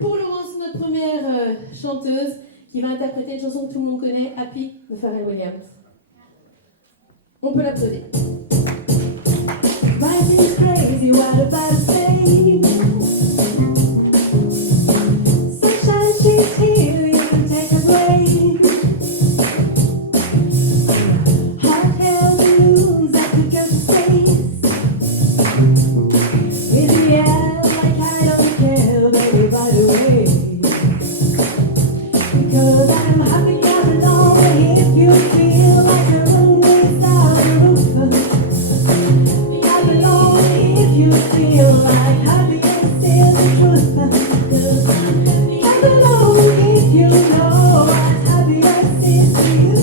Pour Laurence, notre première chanteuse, qui va interpréter une chanson que tout le monde connaît, Happy de Pharrell Williams. On peut l'applaudir. Life is crazy, what about a say? Sunshine, she's here, you can take a break. Hot air balloons that could go to space. In the air, like I don't care, baby, by the way. Because I'm happy I'm alone, if you feel like a room without a roof. I'm alone if you feel like happiness is the truth. I'm alone if you know what happiness is to you.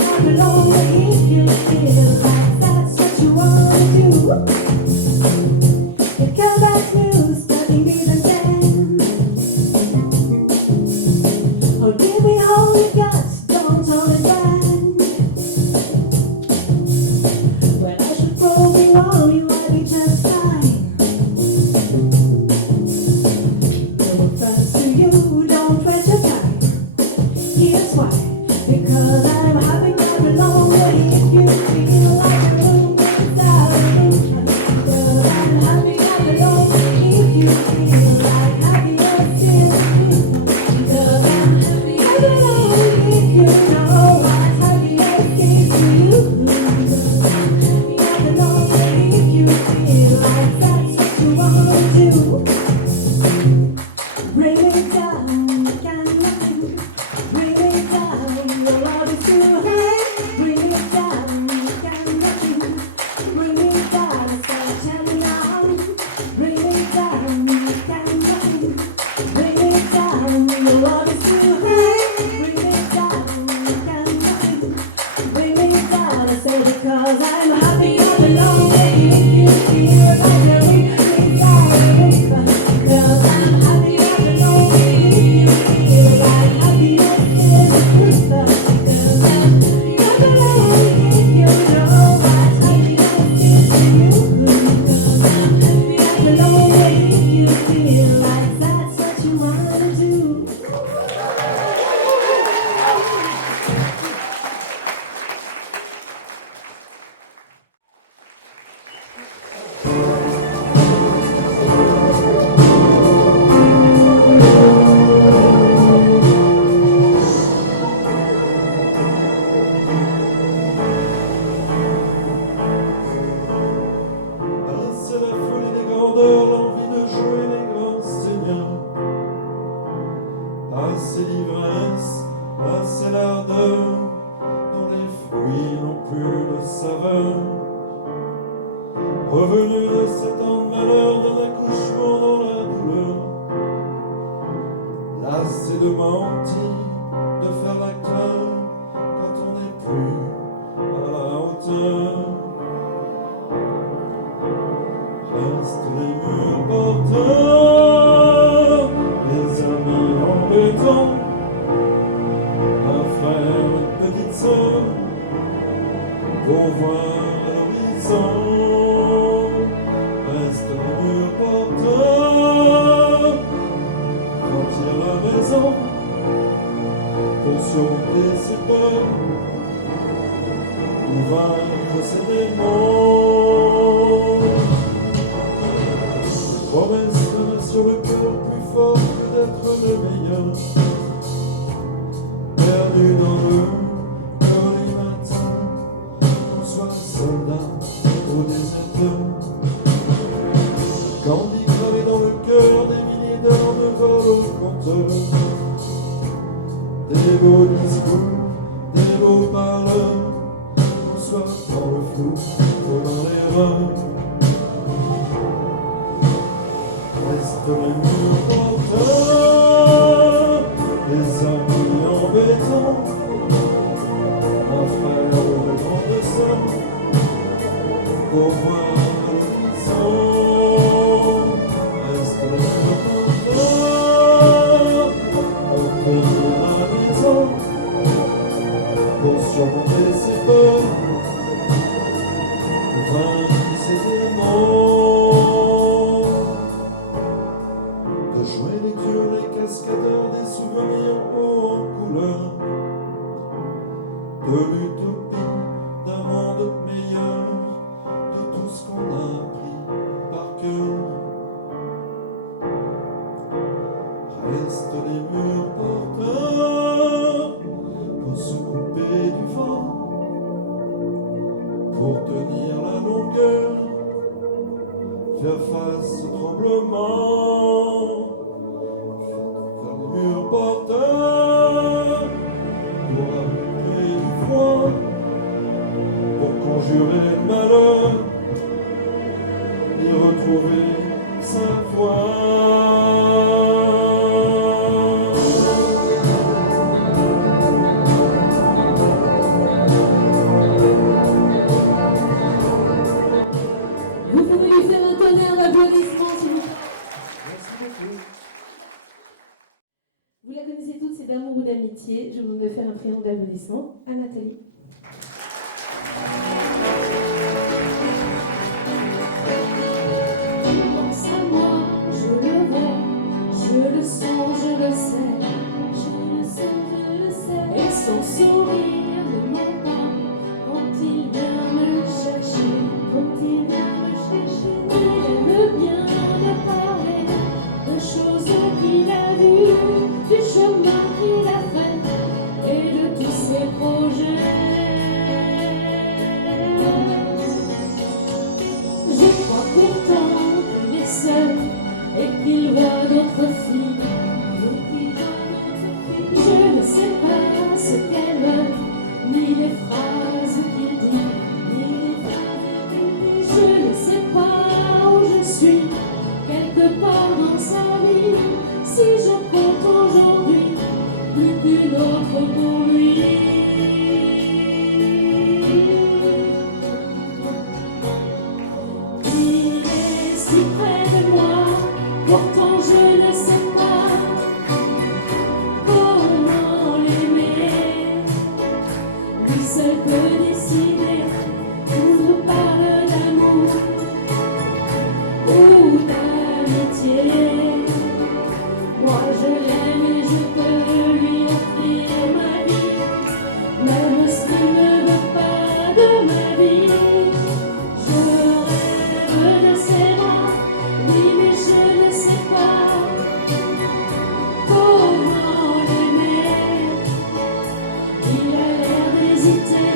I'm alone if you feel like that's what you want to do. Because that's news, nothing even then. Oh, give me all you got, don't hold it back. When I should prove me wrong, you want me just fine. No offense to you, don't waste your time. Here's why. Because I'm happy I'm alone, but if you feel like a room without a roof. Because I'm happy I'm alone, if you feel like happiness is the truth. Because I'm happy I'm alone, if you know what happiness is to you. I'm alone if you feel like that's what you want to do. Bring it down, can you? Bring it down, your love is too high. Bring it down, can you? Bring it down, start telling now. Bring it down, can you? Bring it down, your love is too high. Bring it down, can you? Bring it down, I say because I'm happy I'm alone. If you feel like you're really down, because I'm happy I'm alone. If you feel like happiness is the truth. Because I'm alone if you know what happiness is to you. Because I'm alone if you feel like that's what you want to do. Ah, c'est la folie des grandeurs, l'envie de jouer les grands seigneurs. Ah, c'est l'ivresse, ah, c'est l'ardeur, dont les fruits n'ont plus de saveur. Revenu de cet ans de malheur, d'un accouchement dans la douleur. Lassé de mentir, de faire l'acteur, quand on n'est plus à la hauteur. Restent les murs porteurs, les amis embêtants, un frère, une petite sœur, pour voir l'horizon. Restent les murs porteurs, quand il y a la raison, pour surmonter ses peurs, ou vaincre ses démons. Promesse de main sur le cœur, plus fort que d'être le meilleur. Perdu dans le cœur les matins, qu'on soit soldat ou déserteur. Quand dit gravé dans le cœur, des milliers d'heures de vol au compteur. Des beaux discours, des beaux parleurs, qu'on soit dans le flou ou dans l'erreur. Reste les murs porteurs, les amis embêtants, un frère ou une grande sœur, pour voir l'horizon. Reste les murs porteurs, pour tenir la maison, pour surmonter ses peurs, vaincre ses démons. pour tenir la longueur, faire face au tremblement, faire le mur porteur, pour appeler du froid, pour conjurer le malheur, y retrouver sa foi. Vous pouvez lui faire un tonnerre d'applaudissements, s'il vous plaît. Merci beaucoup. Vous la connaissez toutes, c'est d'amour ou d'amitié. Je vous demande de faire un triomphe d'applaudissements à Nathalie. Pense à moi, je le vois, je le sens, je le sais, je le sais, je le sais. Et son sourire ne ment pas quand il vient me chercher, quand il vient me chercher. Il aime bien me parler de choses qu'il a vues, du chemin qu'il a fait et de tous ses projets. Je crois pourtant qu'il est seul et qu'il voit d'autres filles. Je ne sais pas ce qu'elle veut, ni les phrases qu'il dit, ni les phrases qu'il dit. Je ne sais pas où je suis, quelque part dans sa vie. Si je compte aujourd'hui plus qu'une autre pour lui. Il est si près de moi, pourtant je ne sais pas comment l'aimer. Lui seul peut décider, on nous parle d'amour ou d'amitié. Moi je l'aime et je peux lui offrir ma vie, même s'il ne veut pas de ma vie. Je rêve de ses bras, oui mais je ne sais pas comment l'aimer. Il a l'air d'hésiter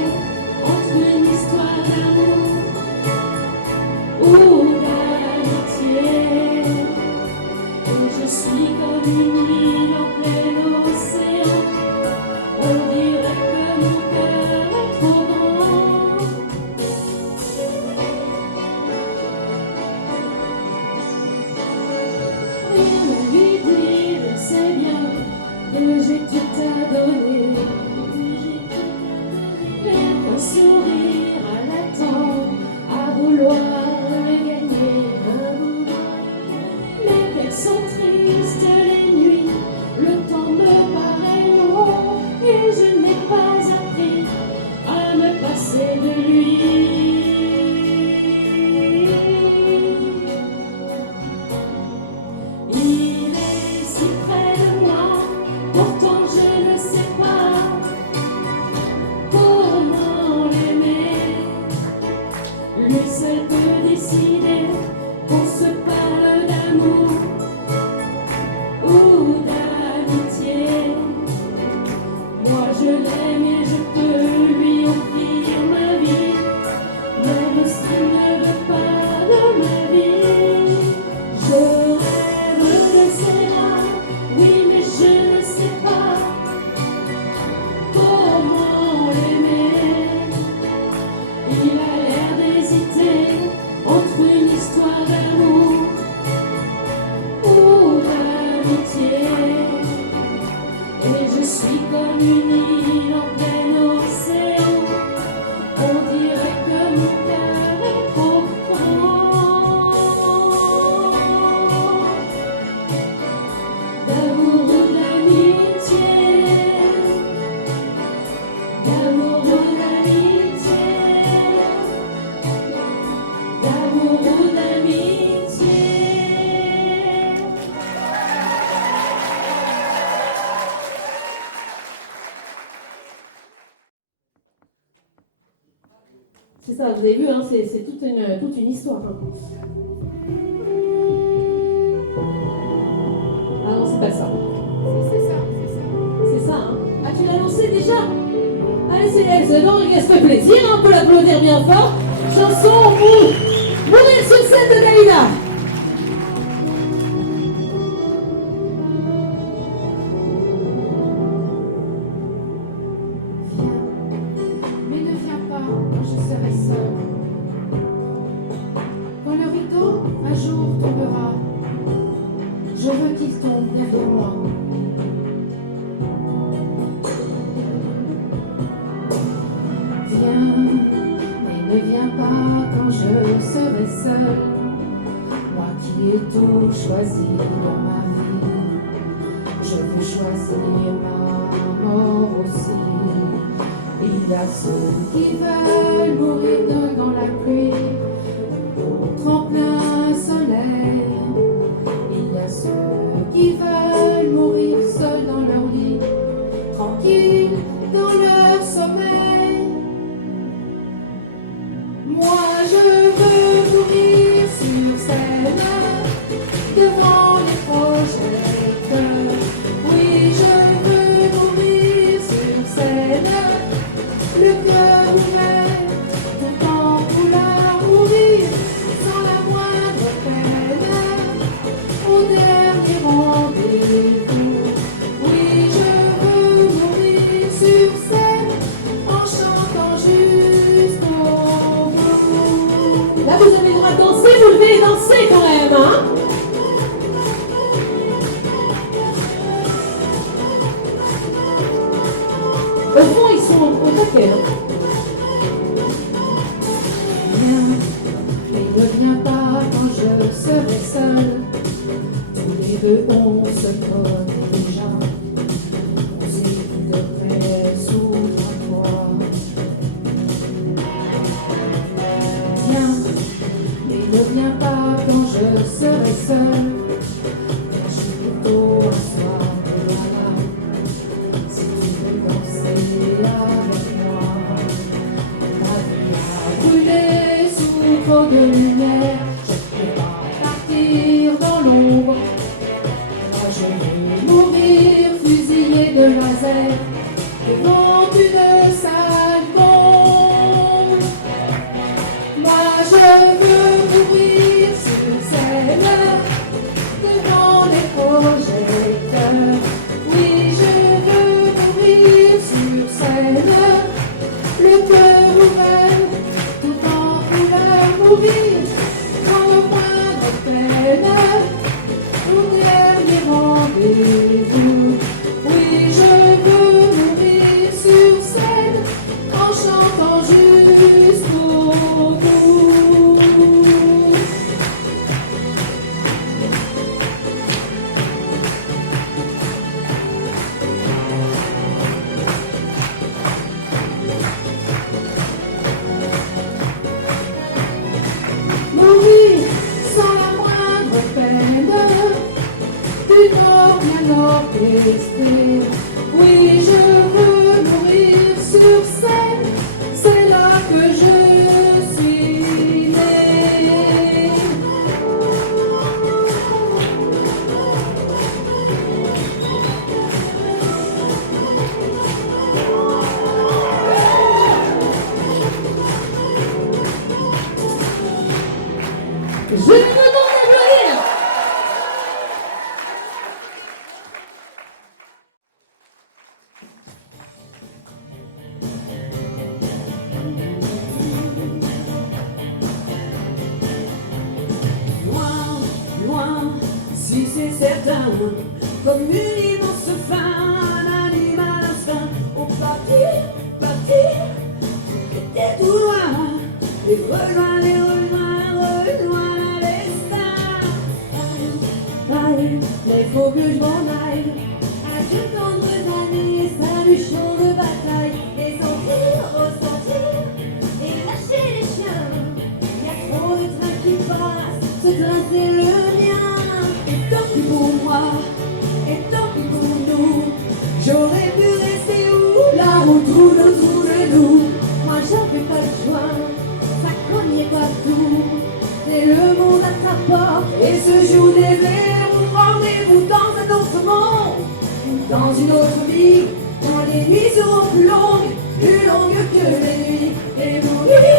entre une histoire d'amour ou d'amitié. Et je suis comme une île en plein océan, on dirait que mon cœur est trop grand. Rien à lui dire, je sais bien que j'ai tout à donner. Rien qu'un sourire à l'attendre, à vouloir le gagner. Mais qu'elles sont tristes les nuits, le temps me paraît long et je n'ai pas appris à me passer de lui. Il est si près de moi, pourtant je ne sais pas comment l'aimer. Lui seul peut décider qu'on se parle d'amour ou d'amitié. Moi je l'aime et je peux lui offrir ma vie, même s'il ne veut pas de ma vie. Je rêve de ses bras, oui mais je ne sais pas comment l'aimer. Il a l'air d'hésiter entre une histoire d'amour ou d'amitié. Et je suis comme une île en plein océan, on dirait que mon cœur est trop grand. D'amour ou d'amitié, d'amour ou d'amitié, d'amour ou d'amitié. C'est ça, vous avez vu, hein, c'est toute une histoire. Hein. Ah non, c'est pas ça. C'est ça, hein. Ah, tu l'as lancé déjà? Allez, c'est elle, non, il se fait plaisir, hein, on peut l'applaudir. applaudir bien fort. Chanson Mourir sur scène de Dalida. Mais ne viens pas quand je serai seule. Quand le rideau un jour tombera, je veux qu'il tombe derrière moi. Viens, mais ne viens pas quand je serai seule. Moi qui ai tout choisi dans ma vie, je veux choisir ma mort aussi. Il y a ceux qui veulent mourir dans la pluie, d'autres en plein soleil. Il y a ceux qui veulent mourir seuls dans leur lit, tranquilles dans leur sommeil. Moi je veux mourir sur scène, devant les projecteurs. Oui, je veux mourir sur scène, le cœur ouvert, tout en voulant mourir sans la moindre peine. Au dernier rendez-vous, oui, je veux mourir sur scène en chantant jusqu'au bout. Là, vous avez le droit de danser, vous levez et danser quand même, hein? Au fond, ils sont au taquet, hein? Viens, mais ne viens pas quand je serai seule. Tous les deux on se connaît déjà, on sait qui devrait s'ouvrir à toi. Viens, mais ne viens pas quand je serai seule. Je suis plutôt un soir de là, si tu veux danser avec moi. La vie a brûlé sous trop de lumière, je ne peux pas partir dans l'ombre. Moi je veux mourir fusillé de laser devant une salle bombe. Moi je veux mourir sur scène devant les projecteurs. Oui, je veux mourir sur scène, le cœur ouvert, tout en voulant mourir sans le moindre peine. Au dernier rendez-vous, oui, je veux mourir sur scène en chantant jusqu'au bout. Mourir sans la moindre peine, une mort bien orchestrée. Oui, je veux mourir sur scène, c'est là que je suis née. Je vous demande d'applaudir. Loin, loin, si c'est certain, comme une immense faim, un animal instinct. Au partir, partir, était tout loin, et rejoindre, un destin. Aïe, mais faut que je m'en aille, à ce tendre années, salut champ de bataille, descendir, ressentir, et lâcher les chiens. Y a trop de trains qui passent, ce train c'est le mien. Et tant pis pour moi, et tant pis pour nous, j'aurais pu rester où? Là où tout autour de nous. Moi j'en fais pas le choix, ça cognait partout. C'est le monde à ta porte, et se joue des airs. Rendez-vous dans un autre monde, dans une autre vie, quand les nuits seront plus longues que les nuits, et mourir.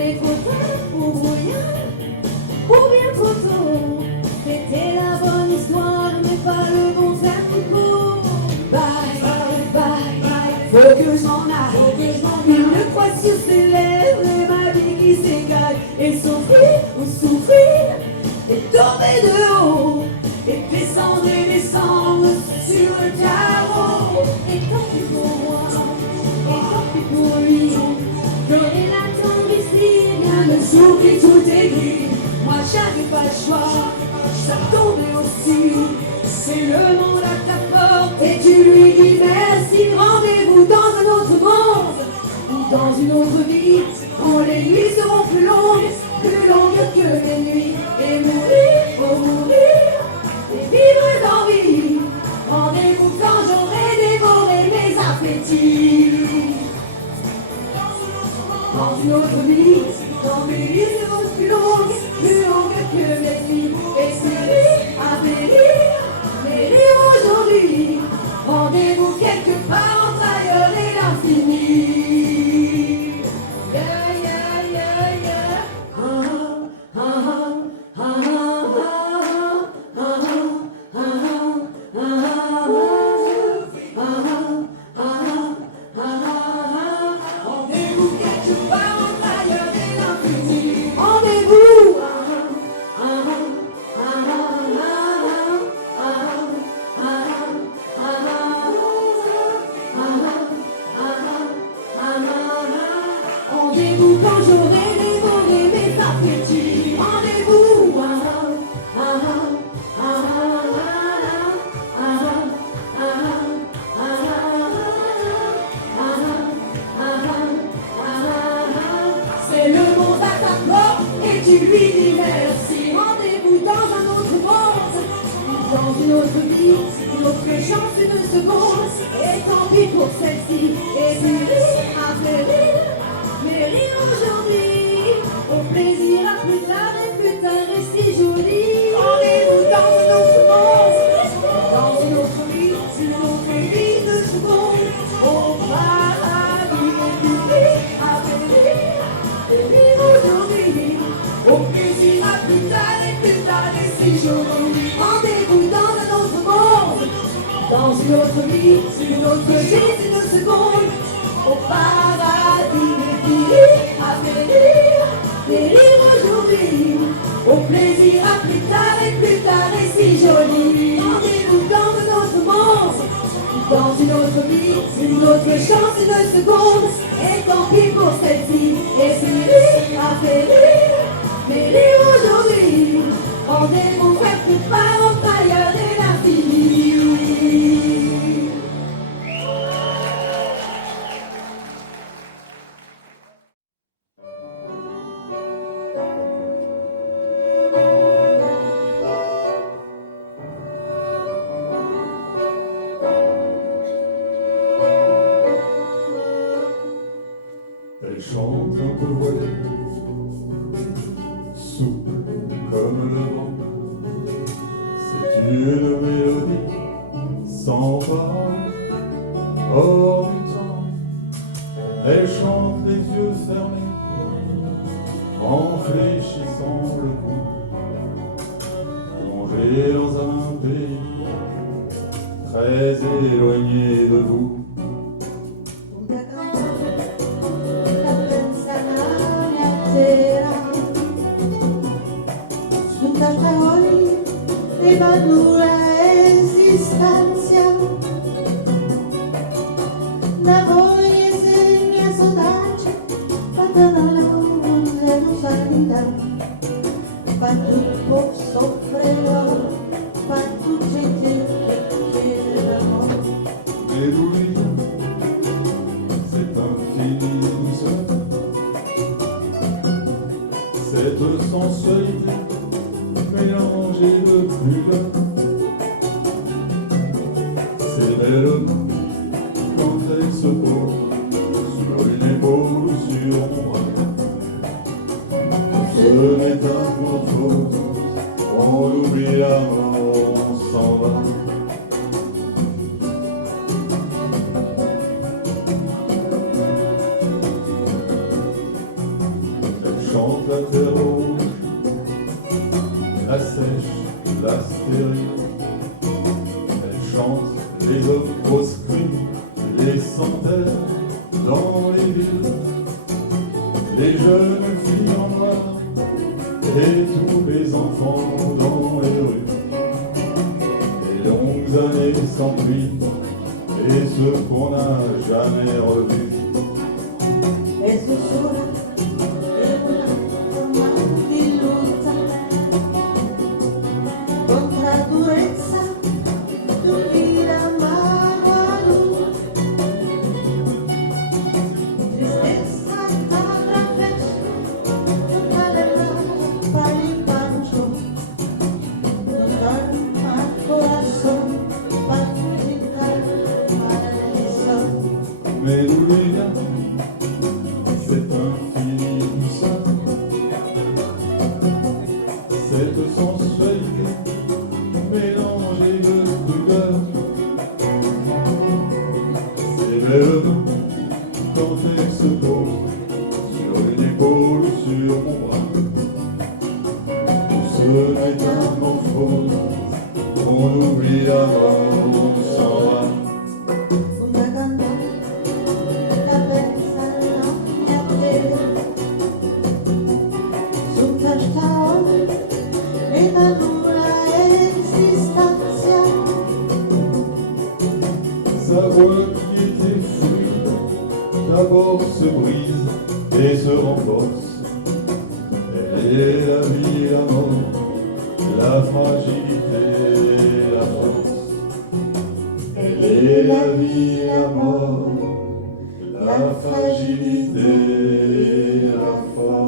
mes photos pour brouillard, ou bien photo. C'était la bonne histoire, mais pas le bon tempo. Bye, bye, bye, bye, faut que je m'en aille. Une fois sur ses lèvres, et ma vie qui s'égale. Et souffrir ou souffrir, et tomber de haut, et descendre sur le carreau. Et tant pis pour moi, et tant pis pour lui. Pleurer la tombe ici, rien ne s'oublie, tout est gris. Moi j'avais pas le choix, ça tombait aussi. C'est le monde à ta porte et tu lui dis merci. Rendez-vous dans un autre monde ou dans une autre vie, quand les nuits seront plus longues que les nuits. Et mourir, oh mourir, et vivre d'envie. Rendez-vous quand j'aurai dévoré mes appétits. Dans une autre vie, quand mes nuits seront plus longues que mes nuits. Et c'est à périr aujourd'hui. Rendez-vous quelque part entre ailleurs et l'infini. Yeah, yeah, yeah, yeah. Ah, ah, ah, rendez-vous quelque part entre ailleurs et l'infini. Rendez-vous. Rendez-vous quand j'aurai dévoré mes appétits. Rendez-vous. C'est le monde à ta porte et tu lui dis merci. Rendez-vous dans un autre monde, dans une autre vie, une autre chance, une seconde. Et tant pis pour celle-ci. Et périr à périr, mais rire aujourd'hui. Au plaisir à plus tard et si joli. Rendez-vous dans un autre monde, dans une autre vie, une autre vie de seconde. Au paradis à périr, et vivre aujourd'hui. Au plaisir à plus tard et si joli. Rendez-vous dans un autre monde, dans une autre vie, une autre vie, une seconde. Au paradis, à périr aujourd'hui. Au plaisir à plus tard et si joli. Rendez-vous dans un autre monde, dans une autre vie, une autre chance, une seconde. Et tant pis pour celle-ci. Et périr à périr aujourd'hui. Rendez-vous quelque part entre ailleurs et l'infini. Elle chante un peu voilée, souple comme le vent. C'est une mélodie sans parole, hors du temps. Elle chante les yeux fermés, en fléchissant le cou, plongée dans un pays très éloigné de vous. Na voie minha saudade, batendo na luz, não solidão. Quanto povo sofreu, quanto gente que amor. Mais oui, c'est infini douceur, cette sensualité mélangée de pudeur. la terre rouge, la sèche, la stérile. Elle chante les hommes proscrits, les centaines dans les villes, les jeunes filles en noir et tous les enfants dans les rues. Les longues années sans pluie et ce qu'on n'a jamais revu. E su sola e una di lotta contro la durezza di la mano. Tristezza alla festa, tutta le mani per il banco, non dormo al corazón, para quitar el paraíso. Mais n'oublie bien, c'est infini tout ça. Cette sensualité mélangée de douleur. C'est belle quand elle se pose sur une épaule ou sur mon bras. Tout se métamorphose, on oublie la mort, on s'en va. Una canzone, la pensa non mi attende, su questa ora e la luna esistenza. Sa voix qui était fluide, d'abord se brise et se renforce. Elle est la vie, la mort, la fragilité, la force. Elle est la vie, la mort, la fragilité, la force.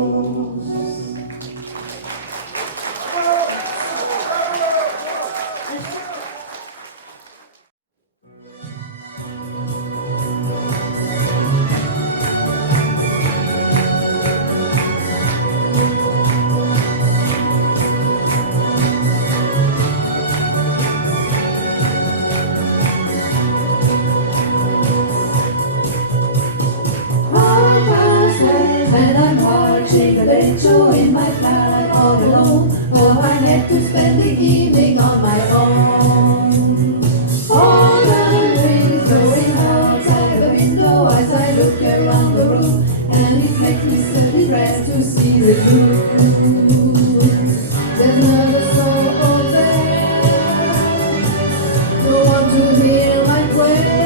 And I'm watching the late show in my flat all alone. Oh, I had to spend the evening on my own. All the rain going outside the window as I look around the room, and it makes me suddenly dressed to see the view. There's never soul there, no one to hear my prayer.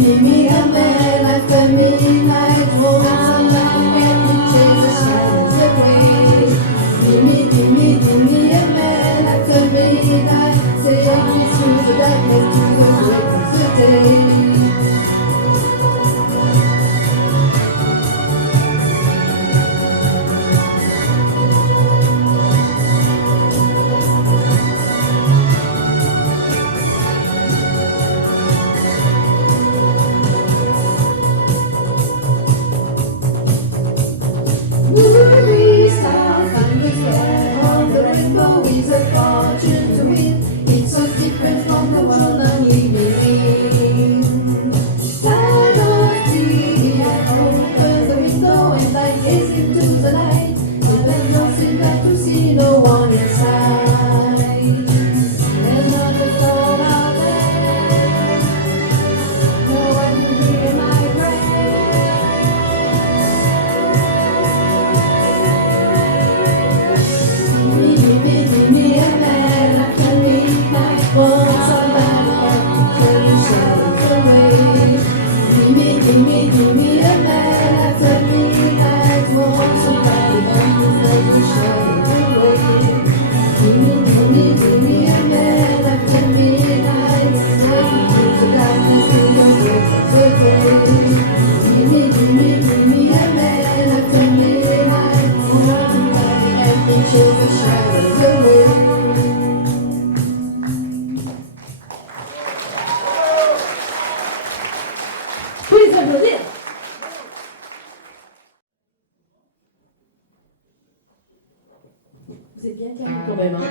Give me a man after midnight, hold sunlight and it chase the shadows away. Give me a man after midnight, say me through the darkness to the break of the day. Movie stars and the sky on the rainbow is a fortune to win. It's so different from the world I'm living in. Side of tea, I open the window and I gaze into the night. But there's nothing left to see, no one inside. There's not a soul out there, no one to hear my prayer. Give me a man after midnight, want somebody that can turn the shadows away. Give me a man after midnight, want somebody that can turn the shadows away. Give me a man after midnight, take me through the darkness to the break of the day. Give me a man after midnight, want somebody that can chase the shadows away. Please applaudir. Vous êtes bien calme quand même, hein.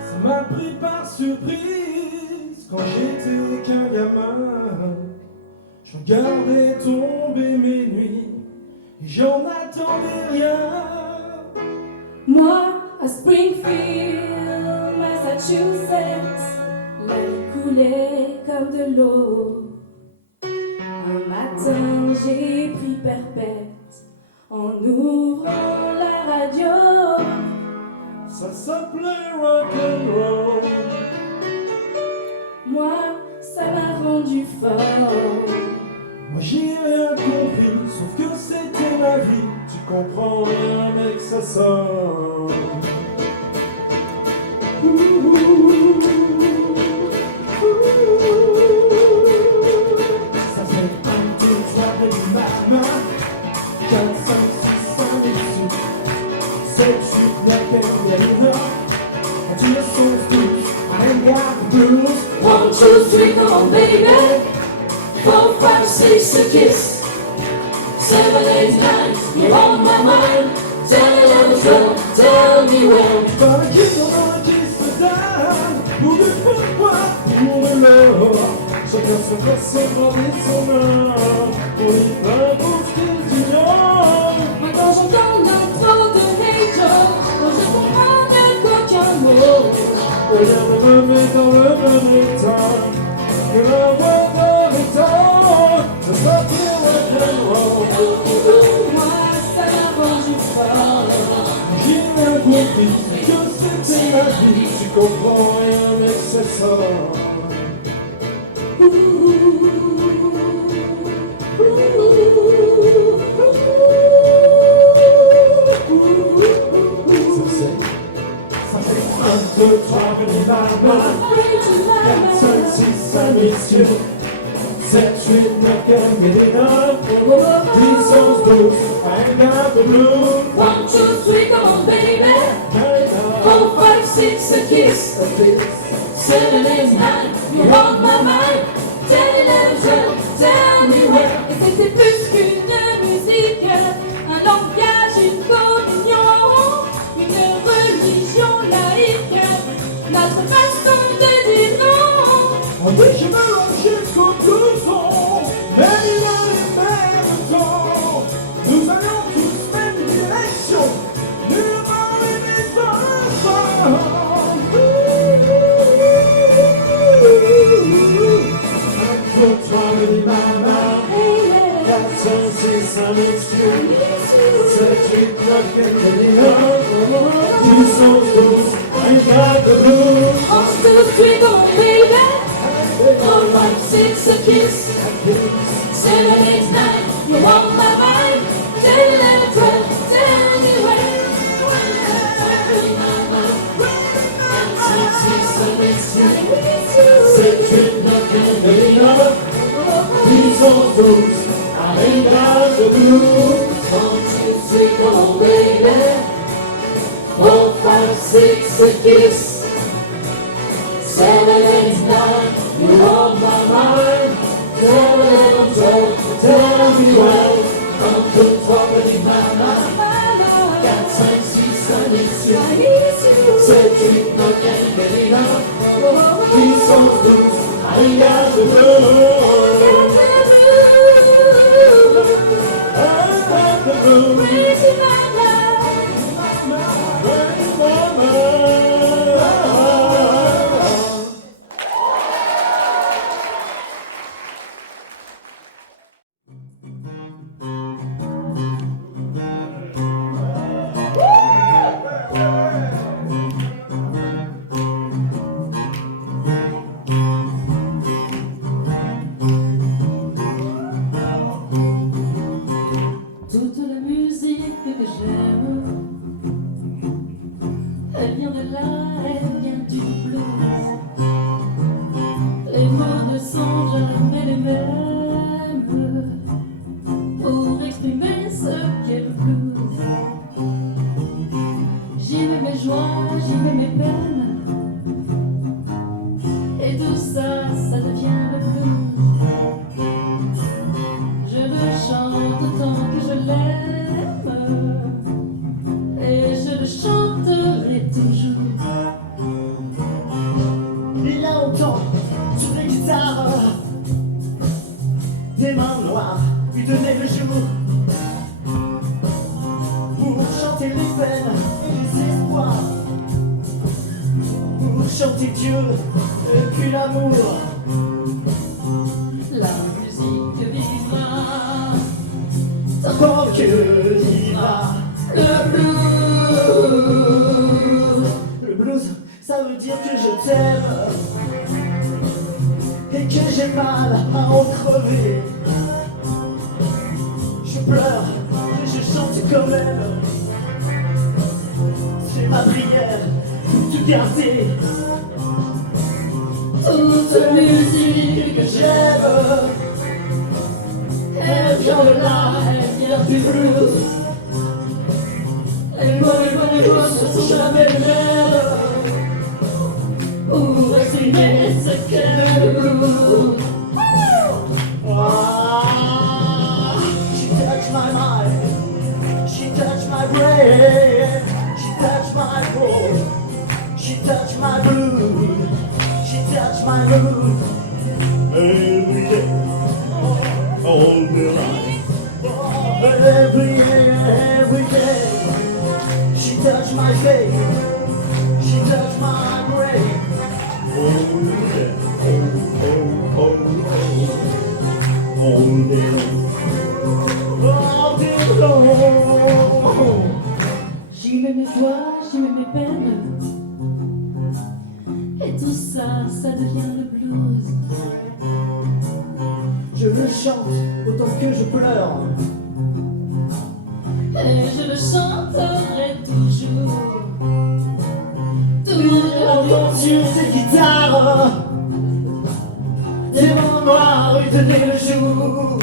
Ça m'a pris par surprise Quand j'étais qu'un gamin, je regardais tomber mes nuits et j'en attendais rien. Moi, à Springfield, Massachusetts, la vie coulait comme de l'eau. Un matin, j'ai pris perpète en ouvrant la radio. Ça s'appelait rock'n'roll. Moi, ça m'a rendu fort. Moi j'ai rien compris, sauf que c'était ma vie. Tu comprends rien, mec, ça sort. Ça fait 1, 2, 3, baby mama. 4, 5, 6, 7, 8, 9, 10, 11, 12, I ain't got the blues. 1, 2, 3, come on, baby. 4, 5, 6, a kiss. 7, 8, 9, you're on my mind. 10, 11, 12, tell me when. Gonna kiss the time. Pour du pourquoi, pour le l'or. Chacun se fasse son bras et son main. Pour les plein pour ce qu'ils ignorent. Moi, quand j'entends l'intro de Hey Joe, quand je comprends mieux qu'aucun mot. Rien ne me met dans le même état que la voix d'un état. Ça s'appelle rock'n'roll. Moi, ça m'a rendu fort. J'ai rien compris, que c'était ma vie. Tu comprends rien, mec, c'est ça. Ça fait 1, 2, 3, venez par là. 4, 5, 6, 5, messieurs. 7, 8, 9, 10, 11, 12, I ain't got the blues. 1, 2, 3, come on, baby. 4, 5, 6, a kiss. 7, 8, 9, you're on my mind. 10, 11, 12, tell me when. Et c'était plus qu'une musique, un langage, une communion, une religion laïque, notre façon de dire non. On dit que je me lance jusqu'au blouson, mais il a les mêmes temps. Nous allons tous même direction, nullement les messages. 1, 2, 3, venez par là. 4, 5, 6, 1, messieurs. 7, 8, 9, 10, 11, 12, I ain't got the blues. 1, 2, 3, come on, baby. 4, 5, 6, a kiss. 7, 8, 9, you're on my mind. 10, 11, 12, tell me when. 7, 8, 9, 10, 11, 12, I ain't got the blues. 1, 2, 3, come on, baby. 4, 5, 6, a kiss. 7, 8, 9, you're on my mind. 10, 11, 12, tell me when. 1, 2, 3, baby, mama. 4, 5, 6, 1, 7, 8, 9, 10, 11, 12, I ain't got the blues. I ain't got the blues. Crazy mama. Toute la musique que j'aime, elle vient de là, elle vient du blues. Les mots ne sont jamais les mêmes pour exprimer ce qu'est le blues. J'y mets mes joies, j'y mets mes peines, et tout ça, ça devient le blues. Je le chante autant que je l'aime, et je le chanterai toujours. Longtemps, tu guitare, des mains noires lui donnaient le jour pour chanter les peines et les espoirs, pour chanter Dieu et puis l'amour. La musique vivra Tant que vivra le blues. le blues, ça veut dire que je t'aime et que j'ai mal à en crever. Je pleure et je chante quand même. C'est ma prière pour tout garder. Toute musique Que j'aime, elle vient de là, elle vient du blues. Les mots ne sont jamais les mêmes pour exprimer ce qu'est le blues. Ah, she touched my mind, she touched my brain, she touched my soul, she touched my blood, she touched my mood. Every day, all the night, every day, she touched my face, she touched my brain. Oh yeah, oh, oh, oh. All day long. J'y mets mes joies, j'y mets mes peines. Et tout ça, ça devient le blues. Je le chante autant que je pleure. Et je le chanterai toujours. J'entends sur ces guitares des mains noires lui donner le jour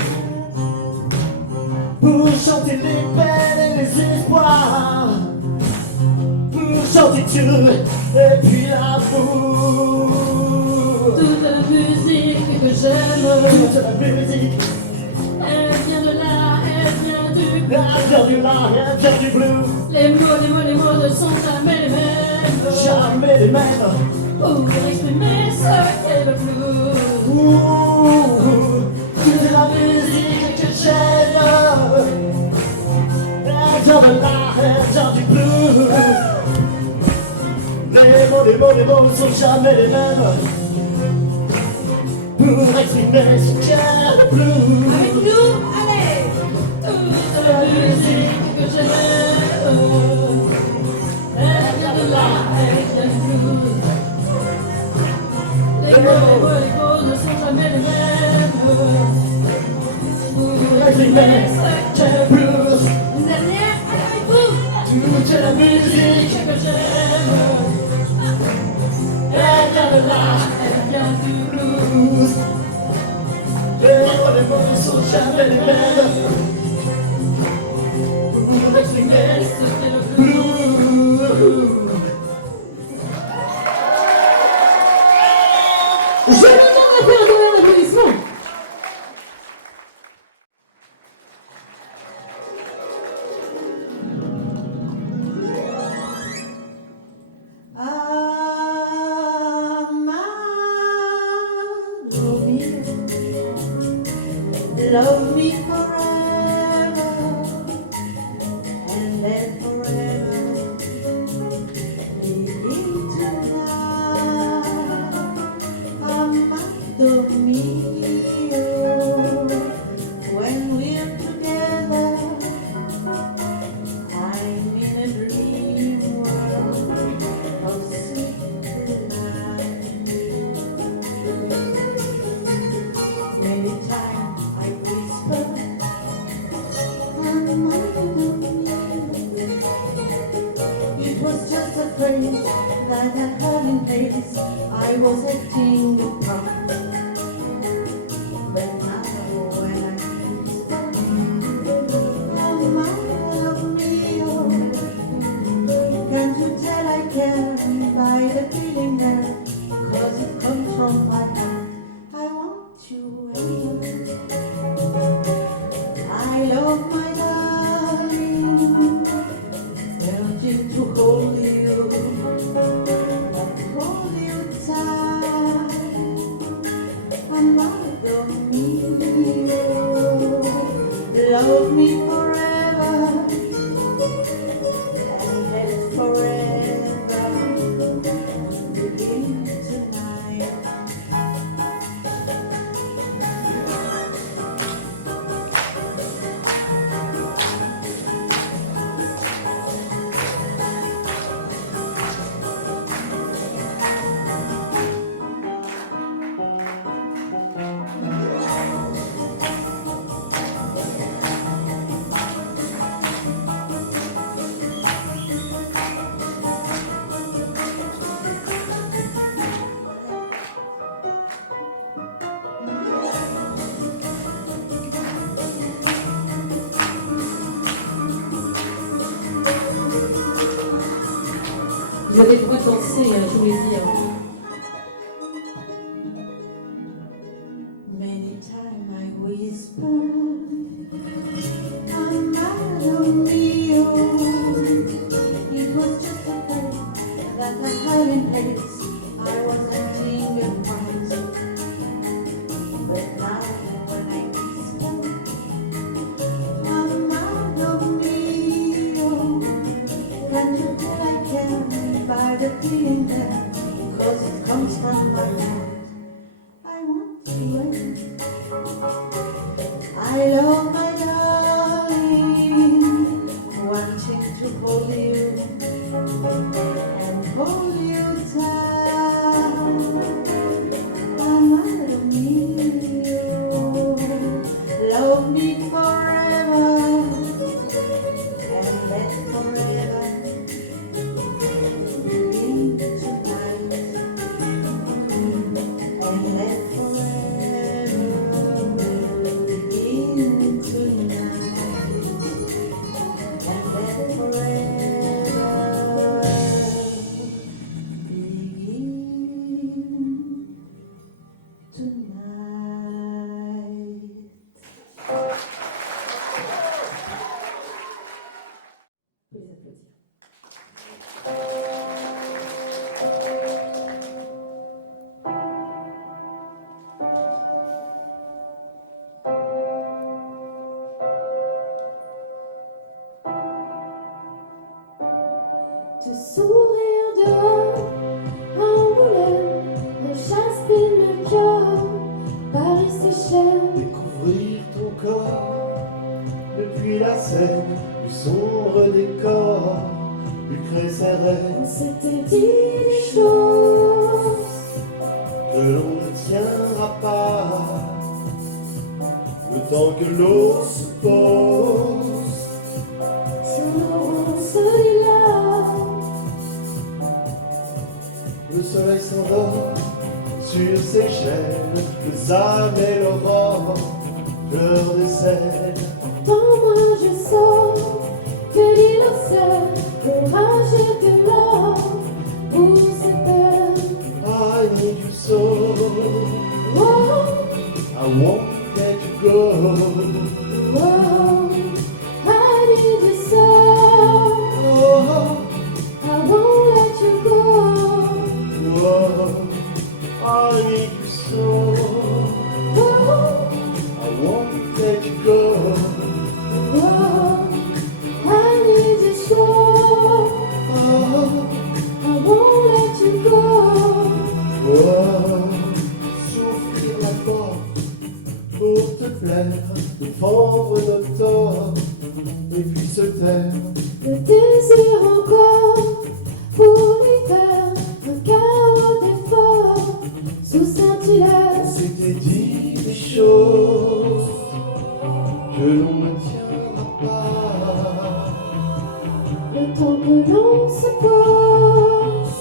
pour chanter les peines et les espoirs, pour chanter Dieu et puis l'amour. Toute la musique que j'aime, Toute la musique, elle vient de là, elle vient du elle blues. vient du là, elle vient du blues. Les mots ne sont jamais les mêmes Jamais les mêmes. pour exprimer ce qu'est le blues. C'est la musique que j'aime. Elle vient de là, elle vient du blues. Les mots ne sont jamais les mêmes pour exprimer ce qu'est le blues. Avec nous, allez! Toute la musique que j'aime, elle vient de là, elle vient du blues. Les mots ne sont jamais les mêmes pour exprimer ce qu'est le blues. Une dernière, allez avec vous! Toute la musique, Que j'aime, elle vient de là, elle vient du blues. blues. Les mots ne sont jamais les mêmes pour exprimer Ce qu'est le blues. blues. Je me demande à faire de l'applaudissement. Love me forever and then forever. Begin tonight, amado mio. When we're together, I'm in a dream world of sweet delight. Many times I whisper, it was just a phrase that I heard in place. I was acting a part. But now when I whisper, love me, can't you tell I care by the feeling there? 'Cause it comes from my heart. I want you anyway. I love my darling, wanting to hold you tight. Vous avez le droit de danser, hein, je vous l'ai dit. Hein. Many times I whisper, Amado mio. It was just a place that I had in place. I was acting a part. But now when I whisper, Amado mio, can't you tell I can by the feeling there? 'Cause it comes from my heart. I want to wait. I love my darling, wanting to hold you and hold you tight. Amado mio, love me forever and let forever begin tonight. And let forever begin tonight. And let forever begin tonight. Vous les applaudir. Te sourire dehors, Angoulême, chasser mon cœur, Paris c'est cher. Découvrir ton corps depuis la Seine, plus sombre décor, Lucré ses On rêves s'était dit des choses, que l'on ne tiendra pas. Le temps que l'eau se pose, sur nos ronces lilas. le soleil s'endort sur ses chaînes, les âmes et l'aurore, fleurs de sel. Quand moi je sors de l'île au ciel, courage et de l'or pour ces peines. I need you so, Oh, I won't let you go. oh, I need you so, Oh, I won't let you go. oh, I need you so, Oh, I won't let you go. oh, I need you so, Oh, I won't let you go. oh, souffrir la porte pour te plaire, défendre nos torts et puis se taire. Le désir encore pour l'hiver, un chaos d'efforts sous Saint-Hilaire. On s'était dit des choses que l'on ne tiendra pas. Le temps que l'on se pose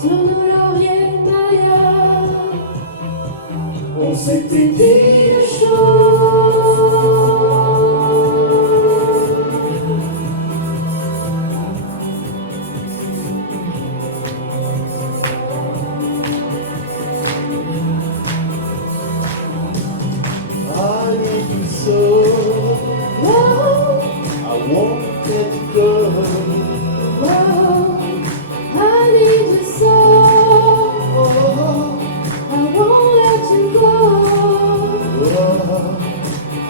sur nos lauriers naïfs. On s'était dit des I need you so, Oh, I won't let you go. oh, I need you so, Oh, I won't let you go. oh,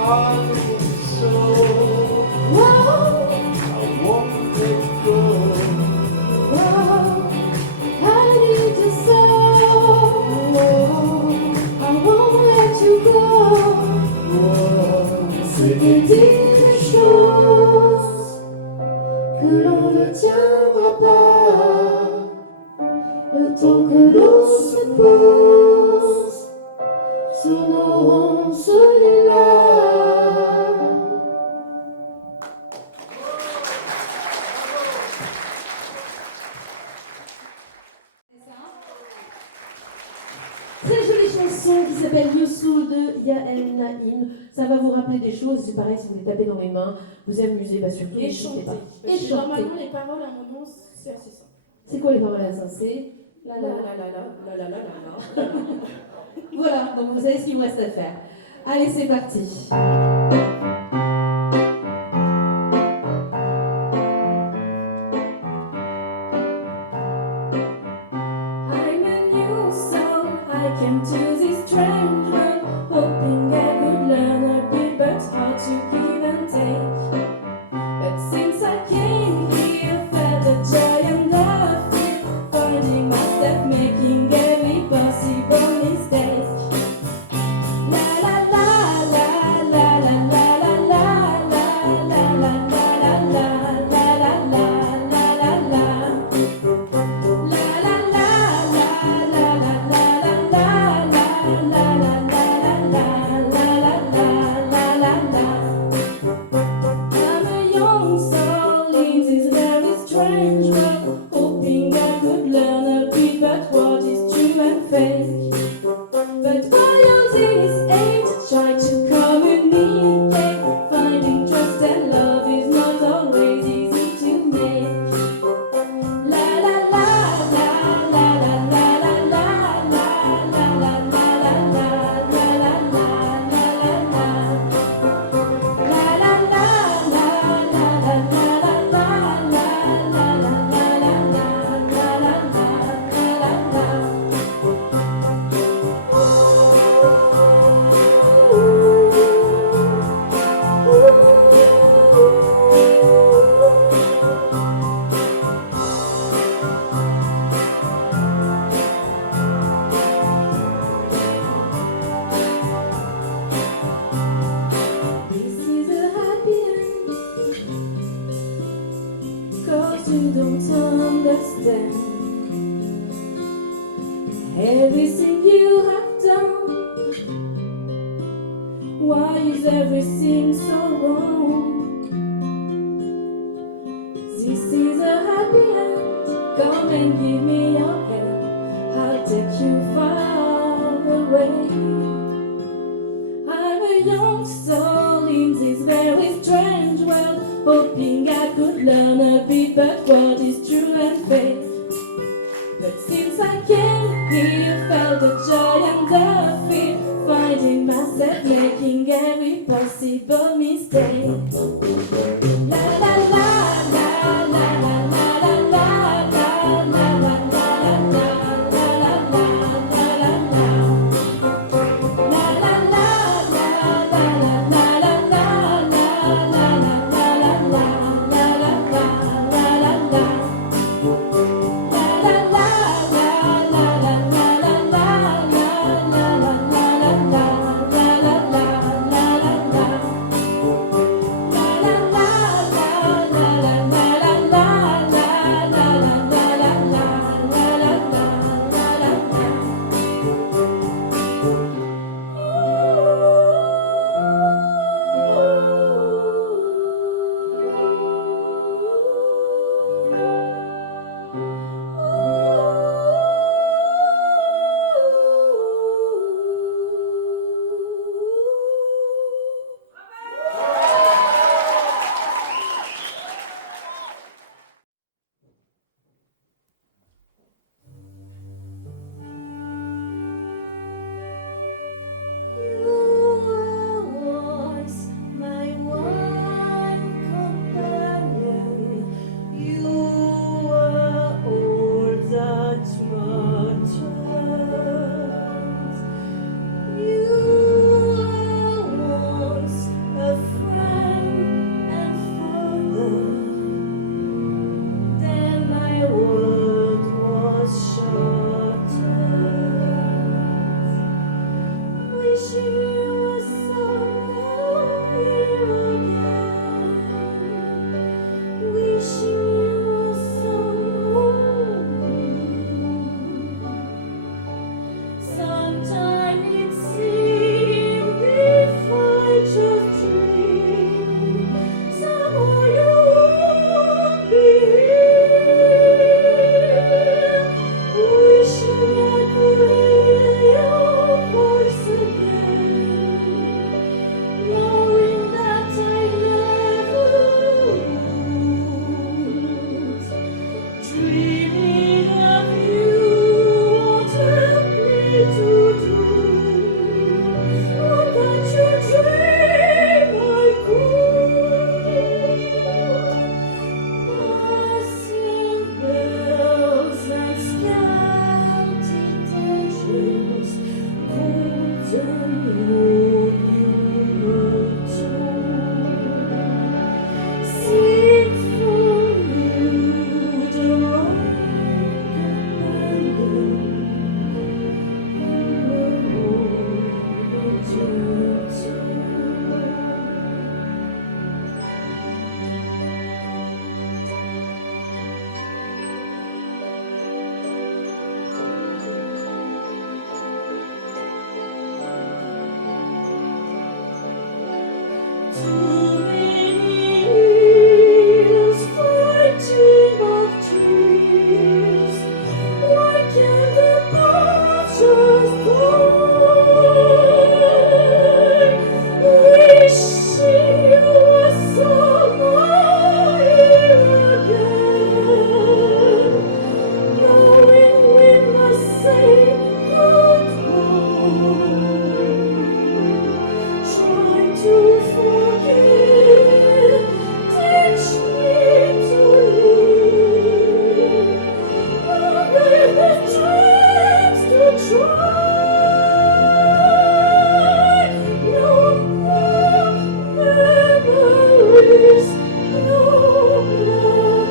I need you so, Oh, I won't let you go. oh, I need you so, Oh, I won't let you go. oh, C'était dit des choses que l'on ne tiendra pas. Le temps que l'on se pose sur nos ronces lilas. Très jolie chanson qui s'appelle Youssoul de Yael Naïm. Ça va vous rappeler des choses. C'est pareil, si vous les tapez dans les mains, vous amusez, bah surtout Et n'hésitez chanter. pas. Parce Et que chanter. normalement, les paroles, à un moment, c'est assez simple. C'est quoi les paroles à ça? C'est la la la la la la la la la. Voilà, donc vous savez ce qu'il vous reste à faire. Allez, c'est parti. I'm a new soul, I came to this strange world, hoping I could learn a bit, but how to give and take. But since I came here, felt a joy and a fear, finding myself making every possible mistake. La la la la la la la la la la la la la la la la la la la. I'm a young soul in this very strange world, hoping I could learn a bit about what is true and fake. But all of this age try to communicate, finding trust and love is not always easy to make. La la la la la la la la la la la la la la la la la. This is a happy end, 'cause you don't understand everything you have done. Why is everything so wrong? This is a happy end, come and give me your hand, I'll take you far away. I'm a young soul in this very strange world, hoping I could learn a bit about what is true and fake. But since I came here, felt the joy and the fear, finding myself making every possible mistake. La la la la la la la la la la la la la la la la. La la la la la la la la la la la la la la la. La la la la la la la la la la la la la la la. Souvenirs fighting of tears. Why can't the past just die? Wishing you were somewhere here again, knowing we must say goodbye. Try to forget, teach me to live. Only the dreams to try. No more memories, no more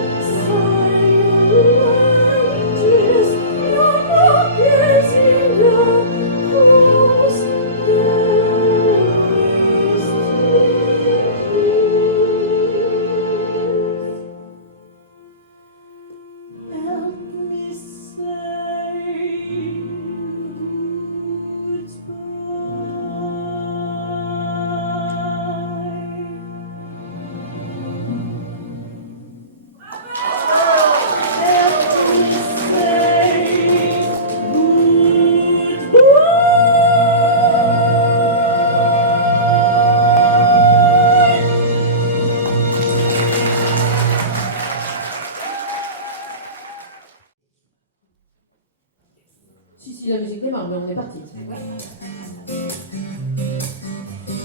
silences, no more gazing across the help me say Si, la musique démarre, mais on est parti.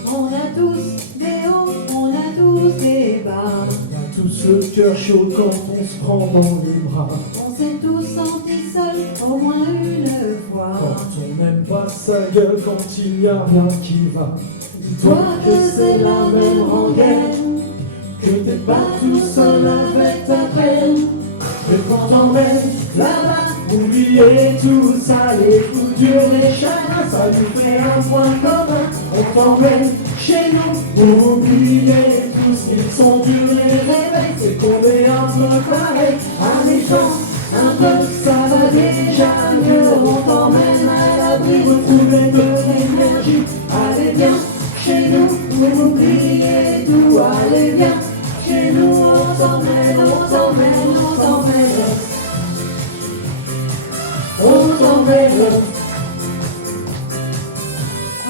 On a tous des hauts, on a tous des bas. On a tous le cœur chaud quand on se prend dans les bras. On s'est tous sentis seuls au moins une fois. Quand on n'aime pas sa gueule, quand il n'y a rien qui va. Dis-toi que c'est la même rengaine, Que t'es pas tout seul avec ta peine. Que quand t'emmènes là-bas, oublier tout ça, les coups durs, les chagrins, ça nous fait un point commun. On t'emmène chez nous pour oublier tout ce qu'ils sont durs, les réveils. C'est qu'on est un peu pareil, un effort, un peu, ça va déjà mieux. On t'emmène à l'abri, retrouver de l'énergie. Allez bien chez nous pour oublier tout, allez bien. Chez nous, on t'emmène, on t'emmène, on t'emmène. On t'emmène.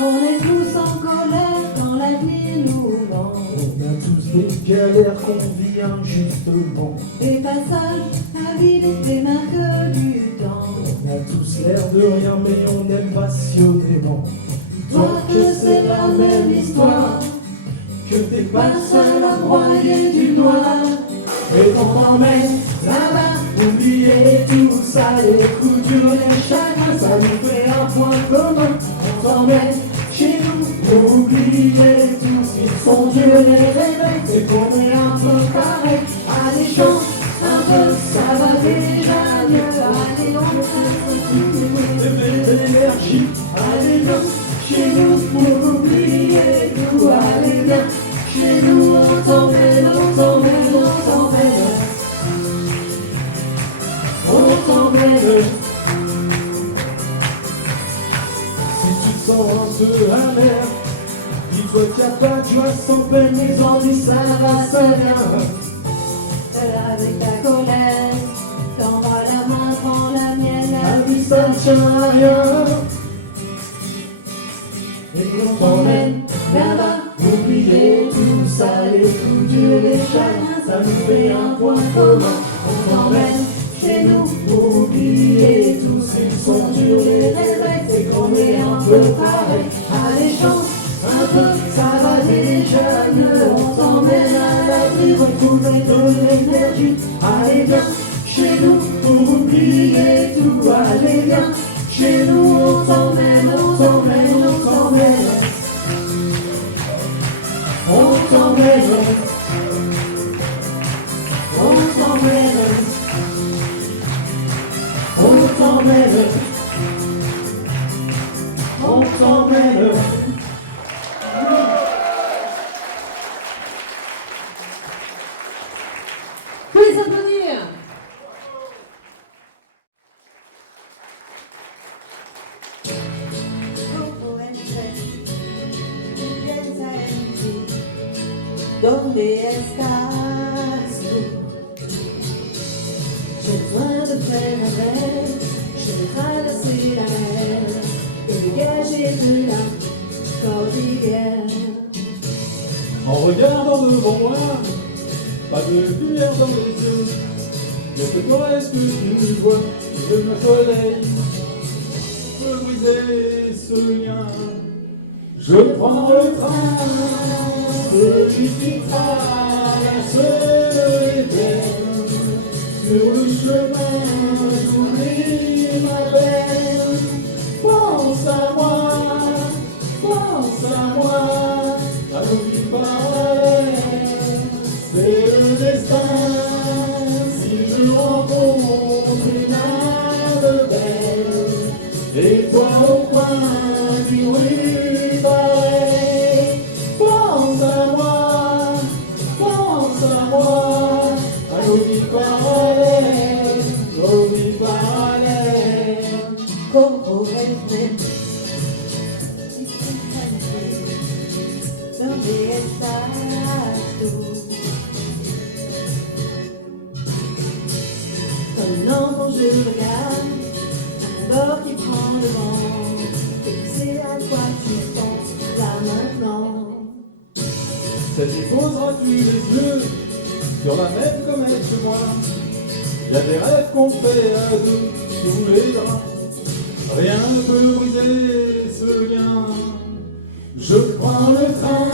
on est tous en colère quand la vie nous ment. On a tous des galères qu'on vit injustement. Des passages à vide, des marques du temps. On a tous l'air de rien mais on aime passionnément. Toi que c'est la même histoire, Que t'es pas seul à broyer du noir. Et qu'on t'emmène là-bas, oublier tout ça, les coups durs, les chagrins, ça nous fait un point commun. On t'emmène chez nous pour oublier tout ce qu'ils sont durs, les réveils. C'est qu'on est un peu pareil, allez chante un peu, ça va déjà mieux. Allez on de l'énergie, allez bien chez nous pour oublier tout, allez bien. Chez nous, on t'emmène, on t'emmène, on t'emmène. On t'emmène. Si tu te sens un peu amer, dis-toi qu'il n'y a pas de joie sans peine, les ennuis, ça va, ça vient. avec ta colère. Tends-moi la main, prends la mienne, La vie, ça ne tient à rien. Et on t'emmène là-bas, oublier tout ça, les coups durs, les chagrins, ça nous fait un point commun. On t'emmène chez nous pour oublier tous ces sont durs, les réveils, c'est qu'on est un peu pareil. Allez chante un peu, ça va déjà mieux. On t'emmène à l'abri, retrouver de l'énergie. Allez bien chez nous pour oublier tout, allez bien. Chez nous on t'emmène, on t'emmène, on t'emmène. On t'emmène. On t'emmène. On t'emmène. On t'emmène. Tous les applaudir. ¿Dónde estás tú? J'ai besoin de faire un rêve, je vais traverser la mer et dégager de la cordillère. En regardant devant moi, pas de lumière dans les yeux. Y'a que toi, est-ce que tu vois le soleil peut briser ce lien. Je prends le train, celui qui traverse les plaines. Sur le chemin, j'oublie ma peine. Pense à moi, à nos vies pareilles. C'est le destin, si je rencontre une âme belle. Et toi au coin d'une rue pareille. Pense à moi, à nos vies pareilles, nos vies pareilles. Como verte, ¿dónde estás tú? Comme un enfant je regarde, un bord qui prend le vent, et tu sais à quoi tu penses là maintenant. Cette nuit poseras-tu les yeux sur la même comète que moi? Y'a des rêves qu'on fait à deux sous les draps. Rien ne peut briser ce lien. Je prends le train,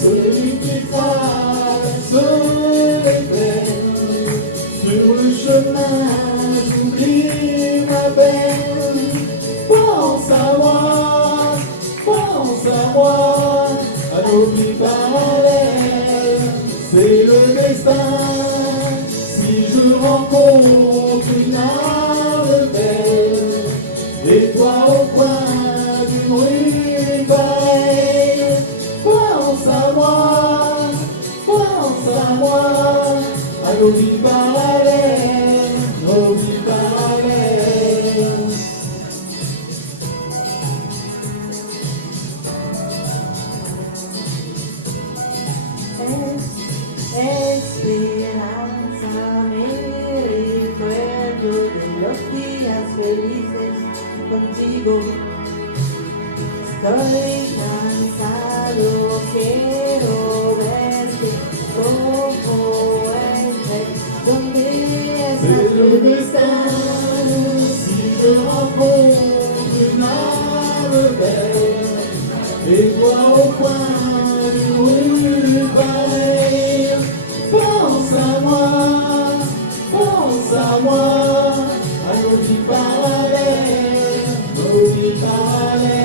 celui qui traverse les plaines. Sur le chemin, j'oublie ma peine. Pense à moi, à nos vies parallèles. C'est le destin, si je rencontre une âme belle. Et toi au coin d'une rue pareille. Pense à moi, à nos vies parallèles, nos vies parallèles. Esperanza me recuerdo de los días felices contigo. Estoy cansado, quiero verte como entre donde C'est estás le destin, si je rencontre une âme belle. Et toi au coin d'une rue pareille. Pense à moi, à nos vies parallèles, nos vies parallèles.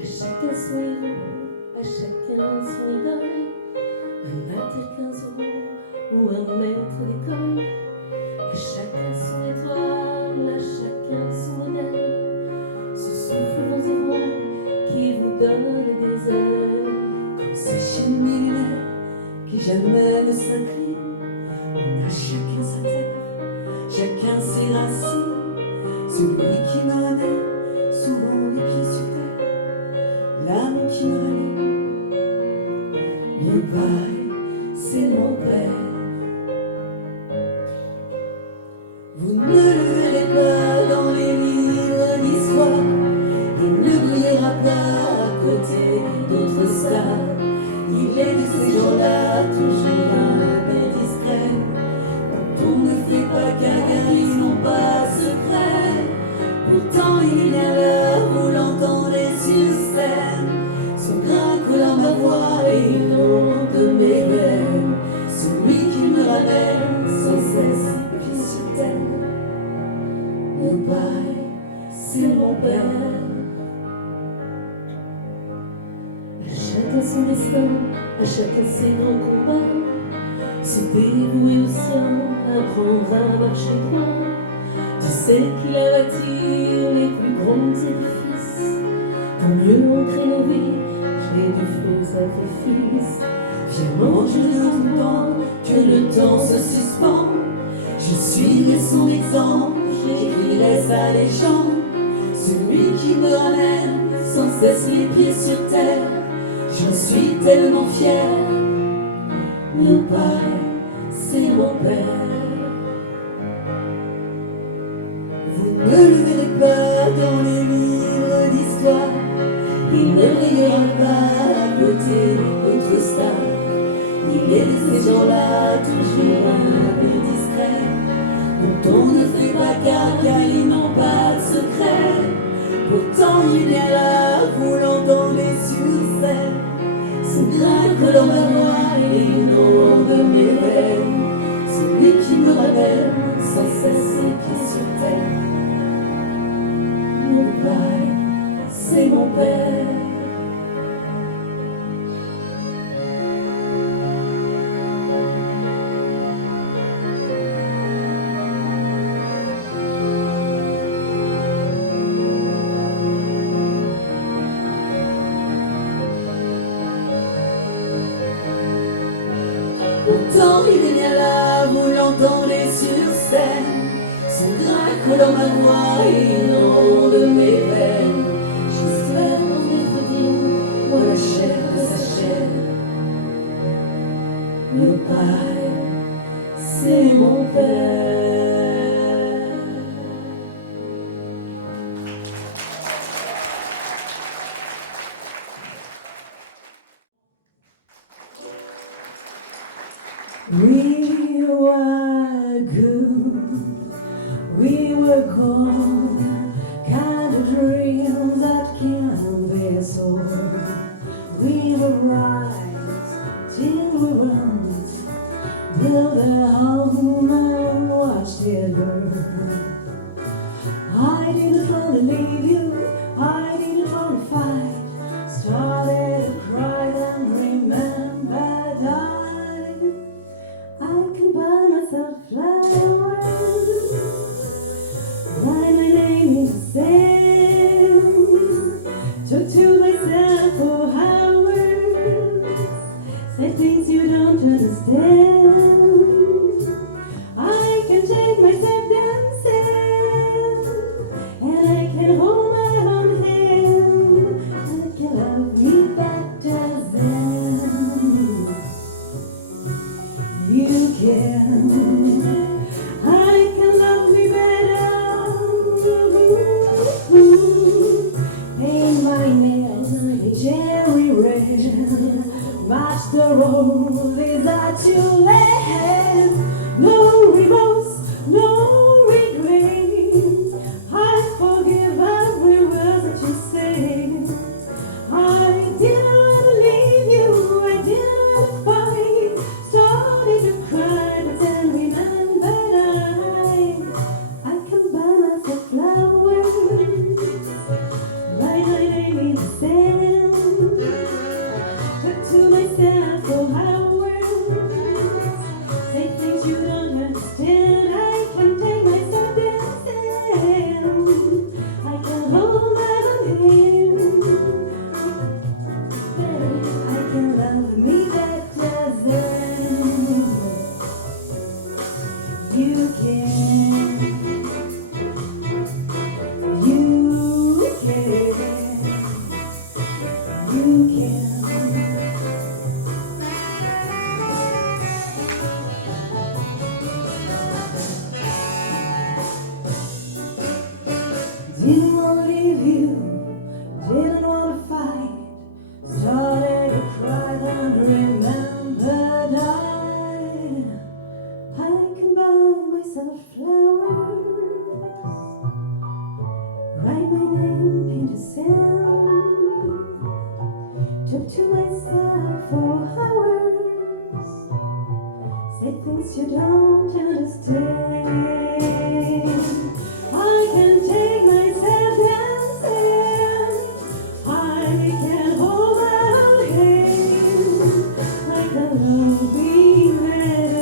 À chacun son héros, à chacun son idole, un acteur 15 euros ou un maître d'école. À chacun son étoile, à chacun son modèle. Ce souffle vents et voiles qui vous donne des ailes. comme ces chaînes millénaires qui jamais ne s'inclinent. On a chacun sa terre, chacun ses racines. Celui qui me ramène souvent les pieds sur terre, l'âme qui me ranime. Le bail, c'est mon père. Vous ne le verrez pas dans les livres d'histoire. Il ne brillera pas à côté d'autres stars. Il est de ces gens-là toujours un peu discret. Quand on ne fait pas caca, ils n'ont pas secret. Pourtant il vient là, vous l'entendez sur scène. Son grain coule à ma voix et il monte de mes veines. Celui qui me ramène sans cesse pieds sur terre. Mon bail, c'est mon père. À chacun son destin, à chacun ses grands combats. se dévouer au sien, apprendre à marcher droit. Tu sais qu'il a bâti les plus grands édifices. Pour mieux ancrer nos vies, j'ai dû faire sacrifice. Fièrement je l'entends que le temps se suspend. Je suivrai son exemple, j'écrirai sa légende. Celui qui me ramène sans cesse les pieds sur terre. J'en suis tellement fier. Le Père, c'est mon Père. Vous ne le verrez pas dans les livres d'histoire. Il ne brillera pas à côté d'autres stars. Il est de ces gens-là toujours un peu discret, dont on ne fait pas cas car ils n'ont pas de secret. Pourtant il est là, vous l'entendez sur scène. Ce grain que l'on va voir et le nom de mes veines. Celui qui me rappelle sans cesse les pieds sur terre. Mon Père, c'est mon Père. Pourtant il est bien là, vous l'entendez sur scène. Son grain colore ma voix et le nom de mes veines. J'espère en être digne, moi la chair de sa chair. Le Père, c'est mon Père. We were good, we were gold, kind of dreams that can't be sold. We were right till we weren't, built a home and watched it burn. I didn't want to leave you, I didn't want to fight, started to cry and remembered I can buy myself flowers, write my name in the sand, talk to myself for hours, say things you don't understand. I can take myself dancing, and I can hold my own hand, I can love me better than you can. I can love me better. Paint my nails a cherry red, match the roses that you left. No remorse, no regret. I forgive every word that you say. I didn't want to leave you, I didn't want to fight. Started to cry, but then remembered I can buy myself flowers, write my name in the sand, talk to myself for hours, say things you don't understand. I can take myself dancing, I can hold my own hand, I can love me better than you can. You can. You can. Didn't want to leave you, didn't want to fight, started to cry and remembered I can buy myself flowers, write my name in the sand, talk to myself for hours, say things you don't understand. I can take myself dancing, I can hold my own hand, I can love me better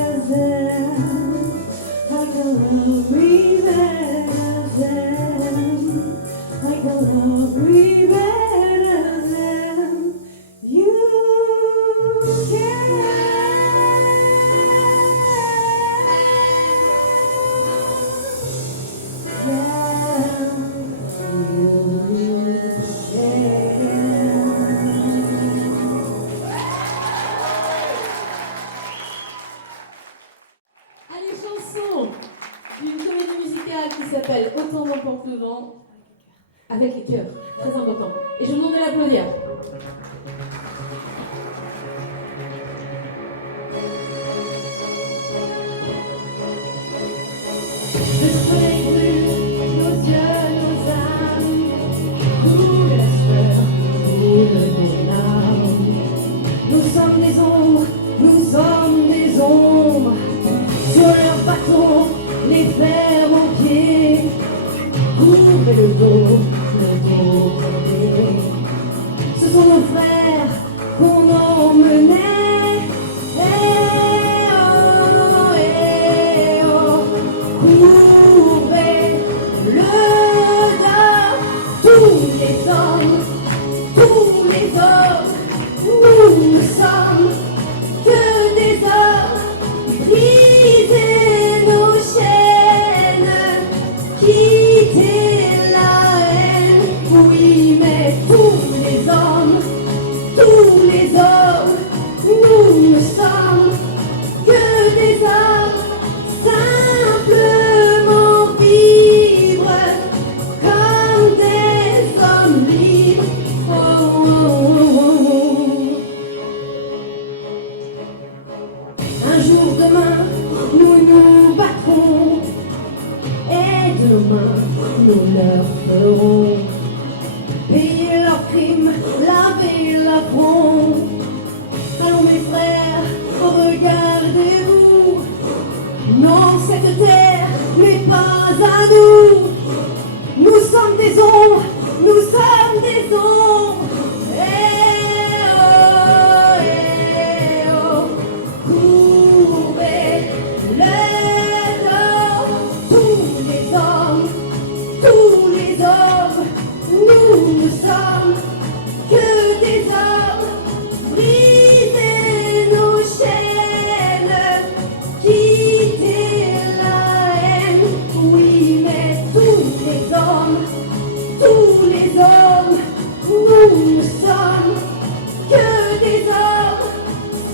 front. Allons mes frères, regardez-vous. Non, cette terre n'est pas à nous. Nous sommes des ombres, nous sommes des ombres. Eh oh, courbez le dos. Tous les hommes, nous ne sommes que des hommes. Brisez nos chaînes, quittez la haine. Oui, mais tous les hommes, nous ne sommes que des hommes.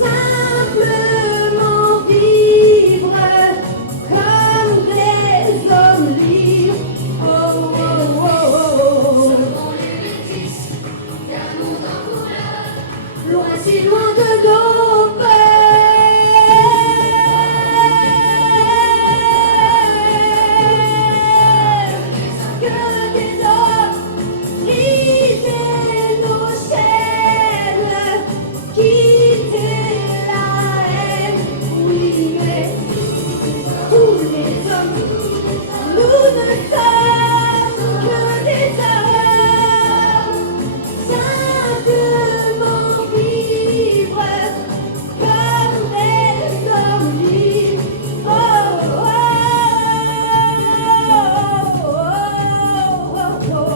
Simplement vivre comme des hommes libres. Oh, oh, oh, oh, oh. Loin, si loin de nos peurs. Que des hommes, brisez nos chaînes, quittez la haine. Oui, mais tous les hommes, nous ne sommes que des hommes. Simplement vivre comme des hommes libres. Oh, oh, oh, oh, oh, oh.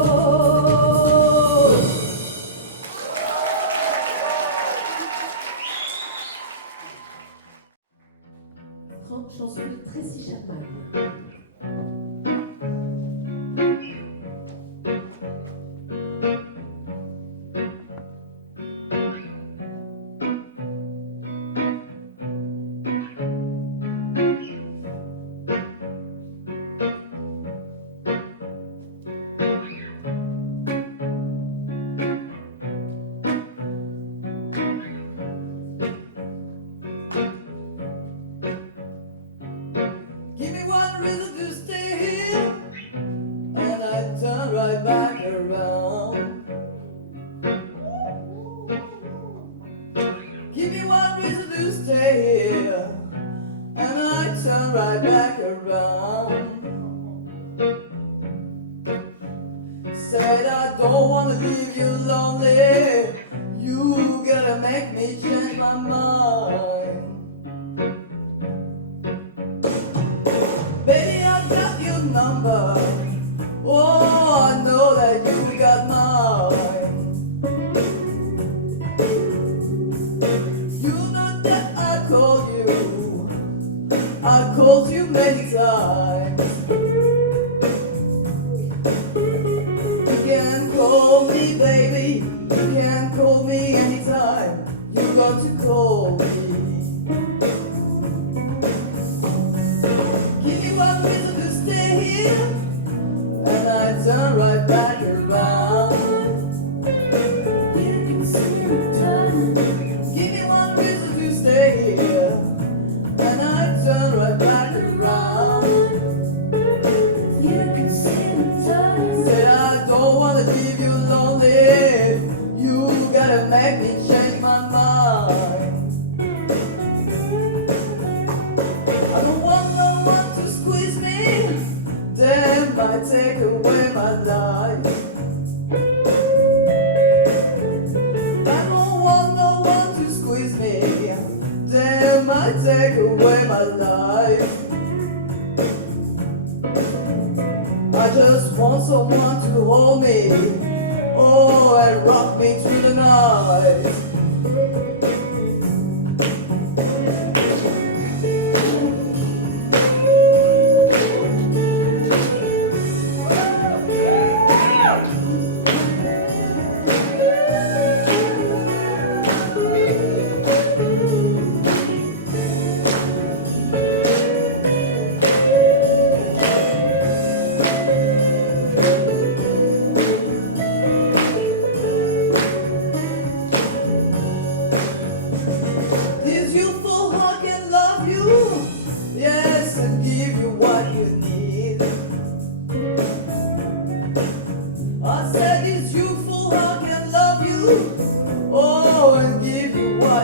Chanson de Tracy Chapman. Give me one reason to stay here, and I turn right back around. Give me one reason to stay here, and I turn right back around. Said I don't wanna leave you lonely. You gotta make me change my mind. Baby, I got your number. Oh, I know that you got mine. You know that I called you. I called you many times. You can call me, baby. You can call me anytime. You got to call me. Give me one reason to stay here, and I turn right back around. You can see me turn. Give me one reason to stay here, and I turn right back around. You can see me turn. Say I don't wanna leave you lonely. You gotta make me change my mind. I don't want no one to squeeze me. Damn, might take away my life. I don't want no one to squeeze me. Damn, might take away my life. I just want someone to hold me. Oh, and rock me through the night.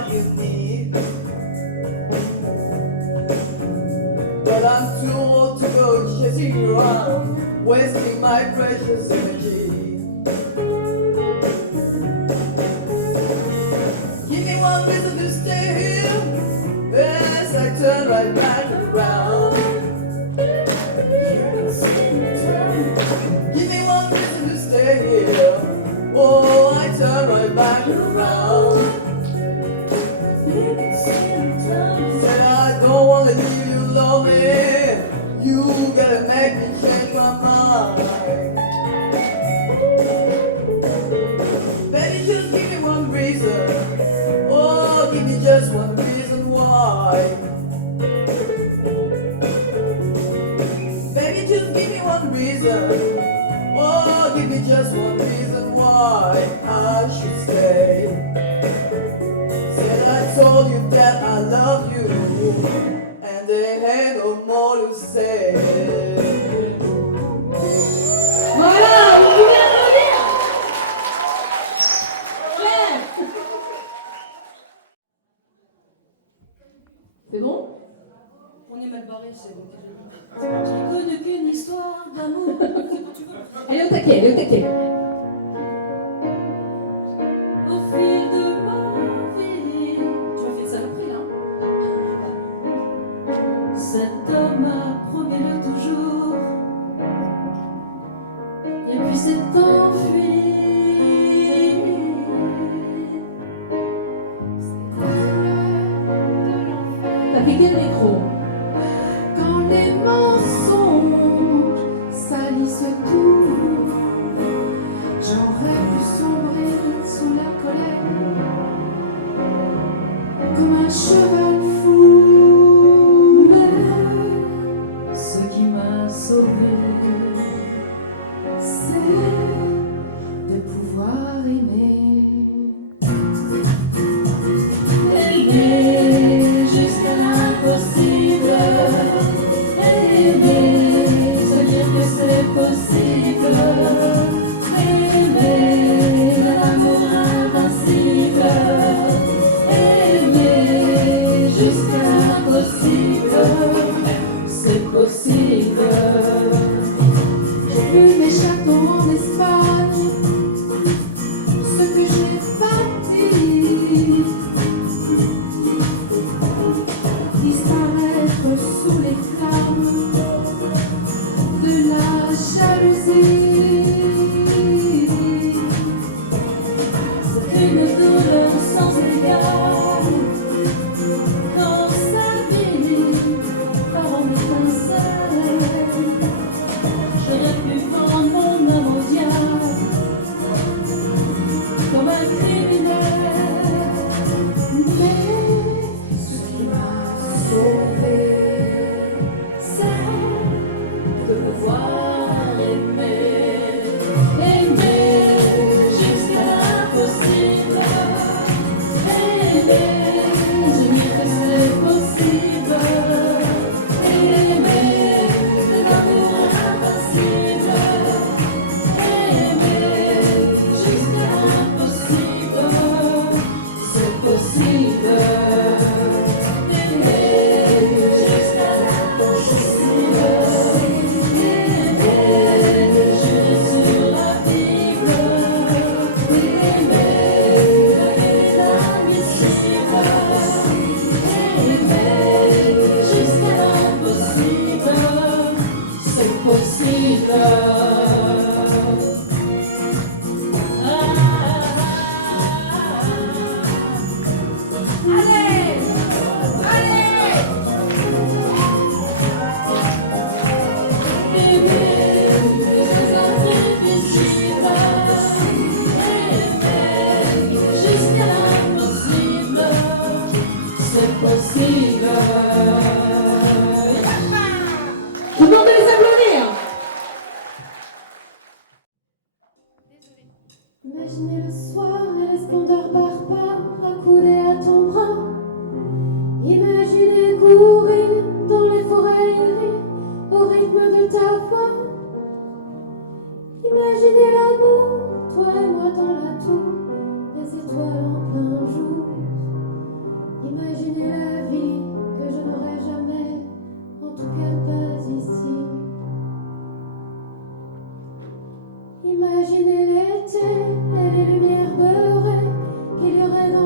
what you need. But I'm too old to go chasing you around, wasting my precious energy. Give me one reason to stay here, as I turn right back around. Give me one reason to stay here, oh, I turn right back around. Said I don't wanna leave you lonely, you gotta make me change my mind. Baby, just give me one reason, oh, give me just one reason why. Baby, just give me one reason, oh, give me just one reason why I should stay. Said I told you that I love you, and there ain't no more to say. Voilà, vous pouvez applaudir. Claire. C'est bon? On est mal barré, c'est bon. J'ai connu qu'une histoire d'amour. Elle est au taquet, elle est au taquet. Au fil de ma vie. Tu m'as fait ça après, là. Cet homme a promis le toujours. Et puis s'est enfui. T'as piqué le micro. Quand les mensonges salissent tout, j'aurais pu sombrer sous la colère comme un cheval fou. Mais ce qui m'a sauvé, C'est de pouvoir aimer. aimer jusqu'à l'impossible. Aimer, se dire que c'est possible. Aimer l'amour invincible. Aimer jusqu'à l'impossible. C'est possible. J'ai vu mes châteaux en Espagne, ce que j'ai bâti, disparaître sous les flammes de la jalousie. C'est une douleur sans égal. Dans sa vie, par en étincelle, j'aurais pu vendre mon âme au diable comme un criminel. Mais ce qui m'a sauvé, C'est de pouvoir aimer, aimer jusqu'à l'impossible. Aimer, se dire que c'est possible. Aimer, l'amour invincible. Aimer jusqu'à l'impossible. C'est possible. Aimer jusqu'à l'impossible. Aimer, jurer sur la Bible. Aimer, l'invisible.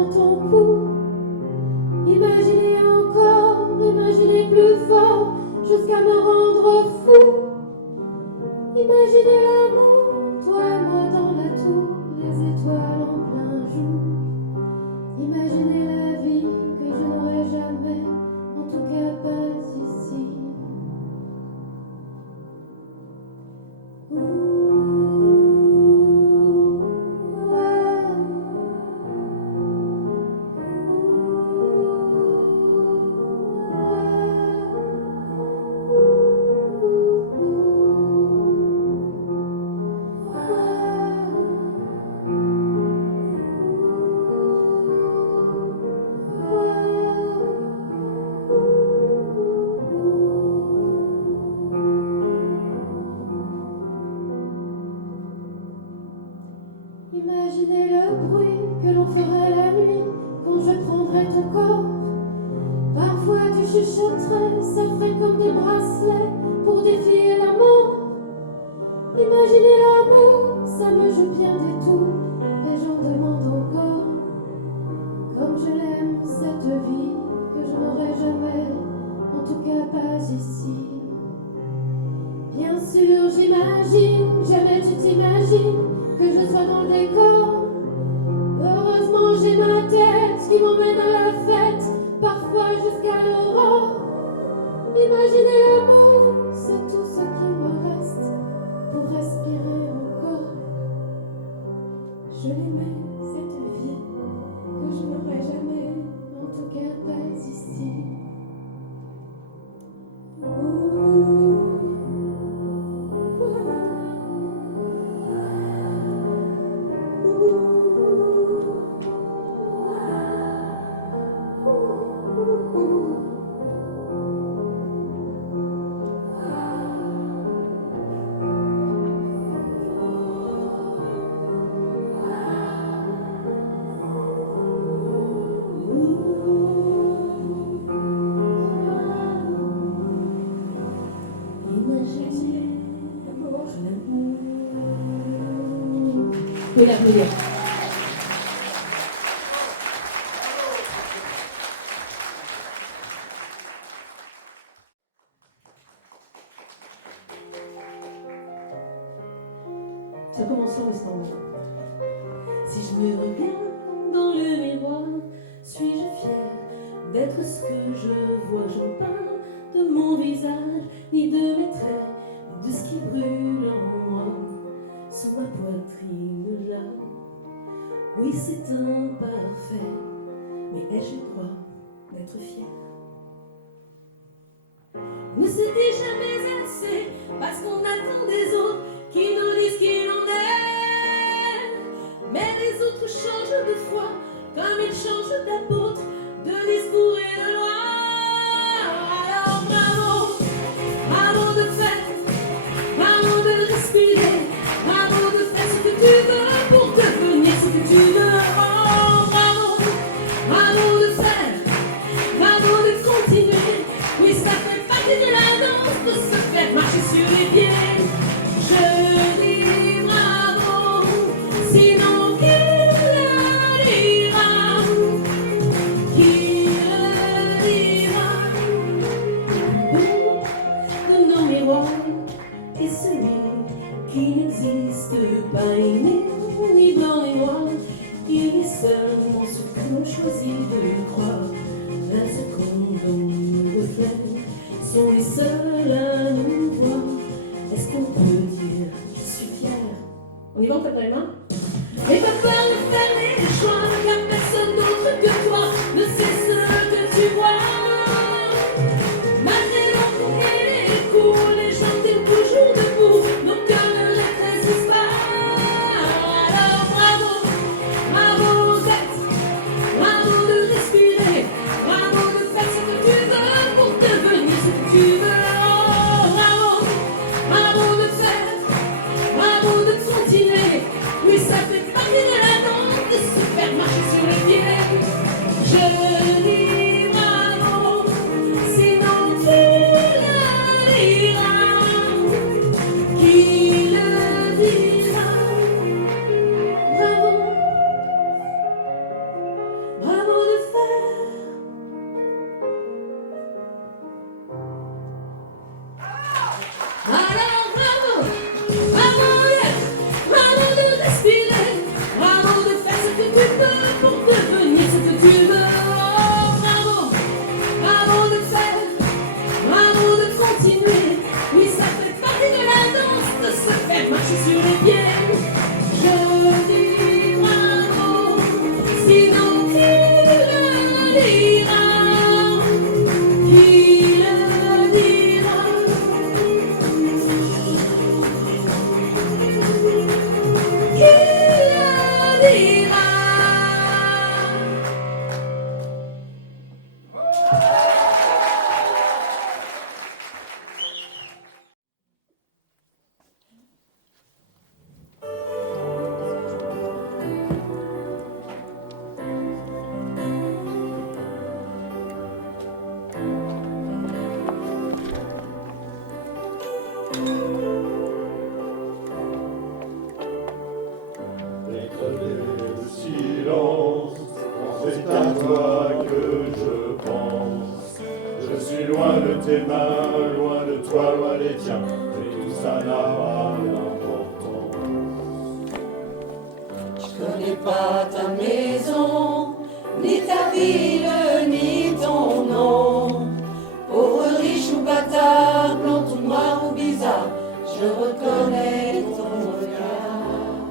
à ton cou. Imaginez encore, imaginez plus fort, jusqu'à me rendre fou. Imaginez l'amour, toi et moi dans la tour, les étoiles en plein jour. Imaginez la vie que je n'aurai jamais, en tout cas pas ici. Imaginez le bruit que l'on ferait la nuit quand je prendrais ton corps. Parfois tu chuchoterais, ça ferait comme des bracelets pour défier la mort. Imaginez l'amour, ça me joue bien des tours et j'en demande encore. Comme je l'aime cette vie que je n'aurai jamais, en tout cas pas ici. Bien sûr j'imagine, jamais tu t'imagines que je sois dans le décor. Heureusement j'ai ma tête qui m'emmène à la fête, parfois jusqu'à l'aurore. Imaginez l'amour, c'est tout ce qui me reste pour respirer encore. Je l'aimais cette vie que je n'aurai jamais, en tout cas pas ici. Vous pouvez l'applaudir. Ça commence en instant. Si je me regarde dans le miroir, suis-je fière d'être ce que je vois? Je ne parle de mon visage, ni de mes traits, ni de ce qui brûle en moi, sur ma poitrine là. Oui, c'est imparfait, mais ai-je le droit d'être fière? On ne se dit jamais assez, parce qu'on attend des autres qui nous disent qui l'on est. Mais les autres changent de foi, comme ils changent d'apôtre, de discours et de loi. Alors bravo, bravo de faire, bravo de respirer, bravo de faire ce que tu veux pour devenir ce que tu veux. Oh, bravo, bravo de faire, bravo de continuer. Oui, ça fait partie de la danse de se faire marcher sur les pieds. Je dis bravo, sinon qui le dira? Qui le dira? De nos miroirs et celui qui n'existe pas, il n'est ni blanc ni noir, il est seulement ce qu'on choisit de croire. La seconde dont nous reflètes sont les seuls à nous voir. Est-ce qu'on peut dire je suis fière? On y va, on tape dans les mains. Et pas peur de faire les choix, car personne d'autre que toi ne sait ce que tu vois. Malgré l'encre et les coups, les gens tiennent toujours debout, nos cœurs ne les résistent pas. Alors bravo, bravo d'être, bravo de respirer, bravo de faire ce que tu veux pour devenir ce que tu veux. Oh, bravo, bravo de faire, bravo de continuer. Oui, ça fait partie de la danse de se faire marcher sur les pieds. Je dis bravo, sinon qui le dira? Qui le dira? Bravo, tes mains, loin de toi, loin des tiens, et tout ça n'a pas d'importance. Je connais pas ta maison, ni ta ville, ni ton nom. Pauvre, riche ou bâtard, blanc ou noir ou bizarre, je reconnais ton regard.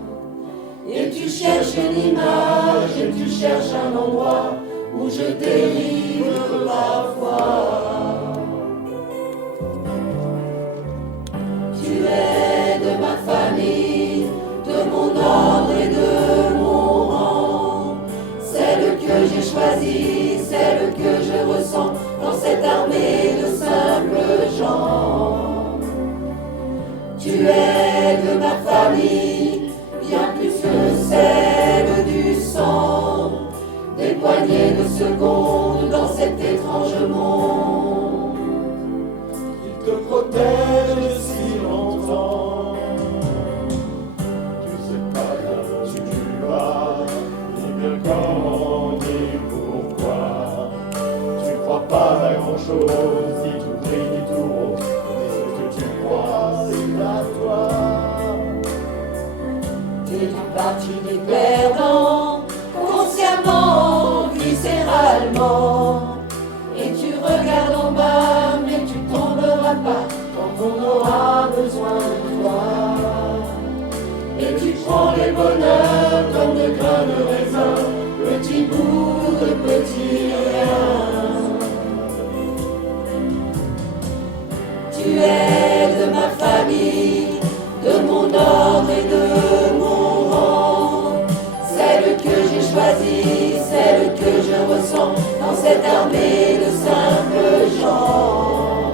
Et tu cherches une image, et tu cherches un endroit où je dérive parfois. Tu es de ma famille, de mon ordre et de mon rang. Celle que j'ai choisie, celle que je ressens dans cette armée de simples gens. Tu es de ma famille, bien plus que celle du sang. Des poignées de secondes dans cet étrange monde. Il te protège si longtemps. Tu sais pas bien où tu vas, ni bien comment, ni pourquoi. Tu crois pas à grand chose, ni tout gris, ni tout rose, mais ce que tu crois, c'est à toi. T'es du parti des perdants, consciemment, viscéralement. Et tu regardes en bas, mais tu tomberas pas quand on aura besoin de toi. Et tu prends les bonheurs comme de grains de raisin, petit bout de petit rien. Tu es de ma famille, de mon ordre et de mon rang. Celle que j'ai choisie, celle que je ressens dans cette armée de simples gens.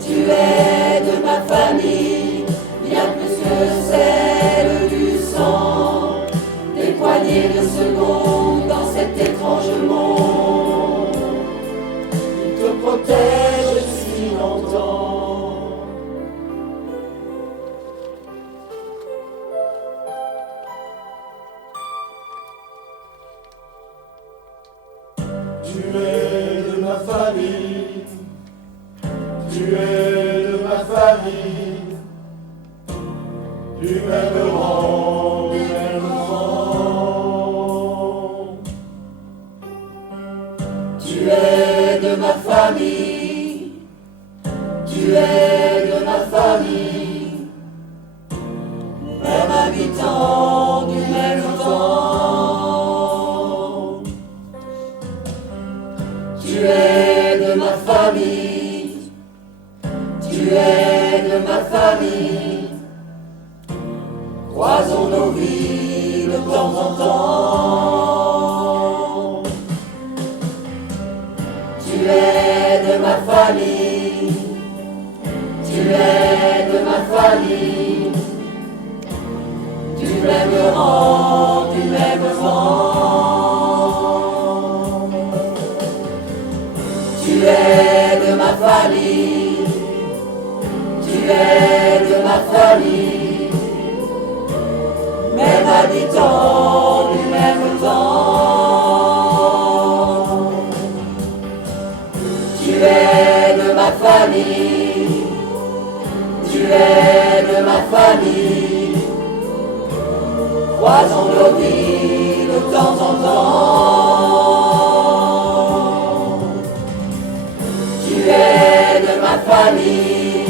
Tu es de ma famille, bien plus que celle du sang. Des poignées de secondes dans cet étrange monde. Il te protège si longtemps. Tu es de ma famille, tu es de ma famille, du même rang, du même sang. Tu es de ma famille, tu es de ma famille, même habitant du même temps. Tu es de ma famille, tu es de ma famille, croisons nos vies de temps en temps. Tu es de ma famille, tu es de ma famille, du même rang, du même vent. Tu es de ma famille, tu es de ma famille, même habitant du même temps. Tu es de ma famille, tu es de ma famille, croisons nos vies de temps en temps. Tu es de ma famille,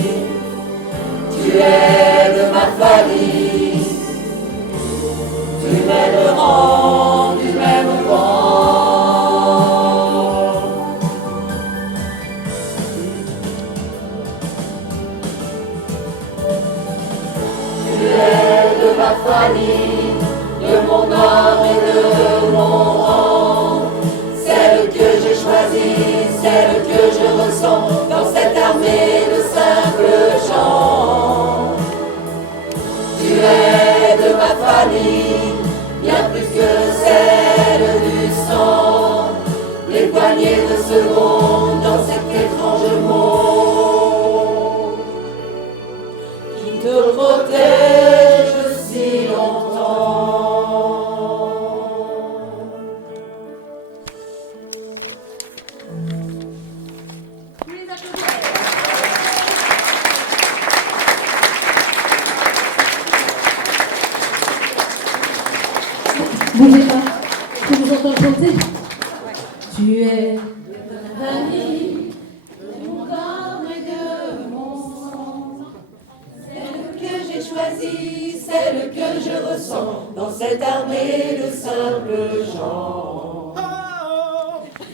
tu es de ma famille, du même rang, du même vent. Tu es de ma famille, de mon ordre et de mon rang. Celle que j'ai choisie, celle que je ressens dans cette armée de simples gens. Tu es de ma famille, bien plus que celle du sang. Les poignées de secondes dans cet étrange monde qui te protège si longtemps. vous entends chanter. Tu es l'ami de mon corps et de mon sang. Celle que j'ai choisie, celle que je ressens dans cette armée de simples gens.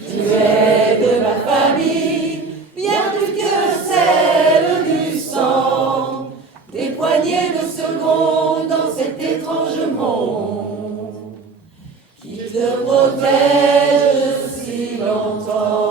Tu es de ma famille, bien plus que celle du sang. Des poignées de secondes dans cet étrange monde qui te protège si longtemps.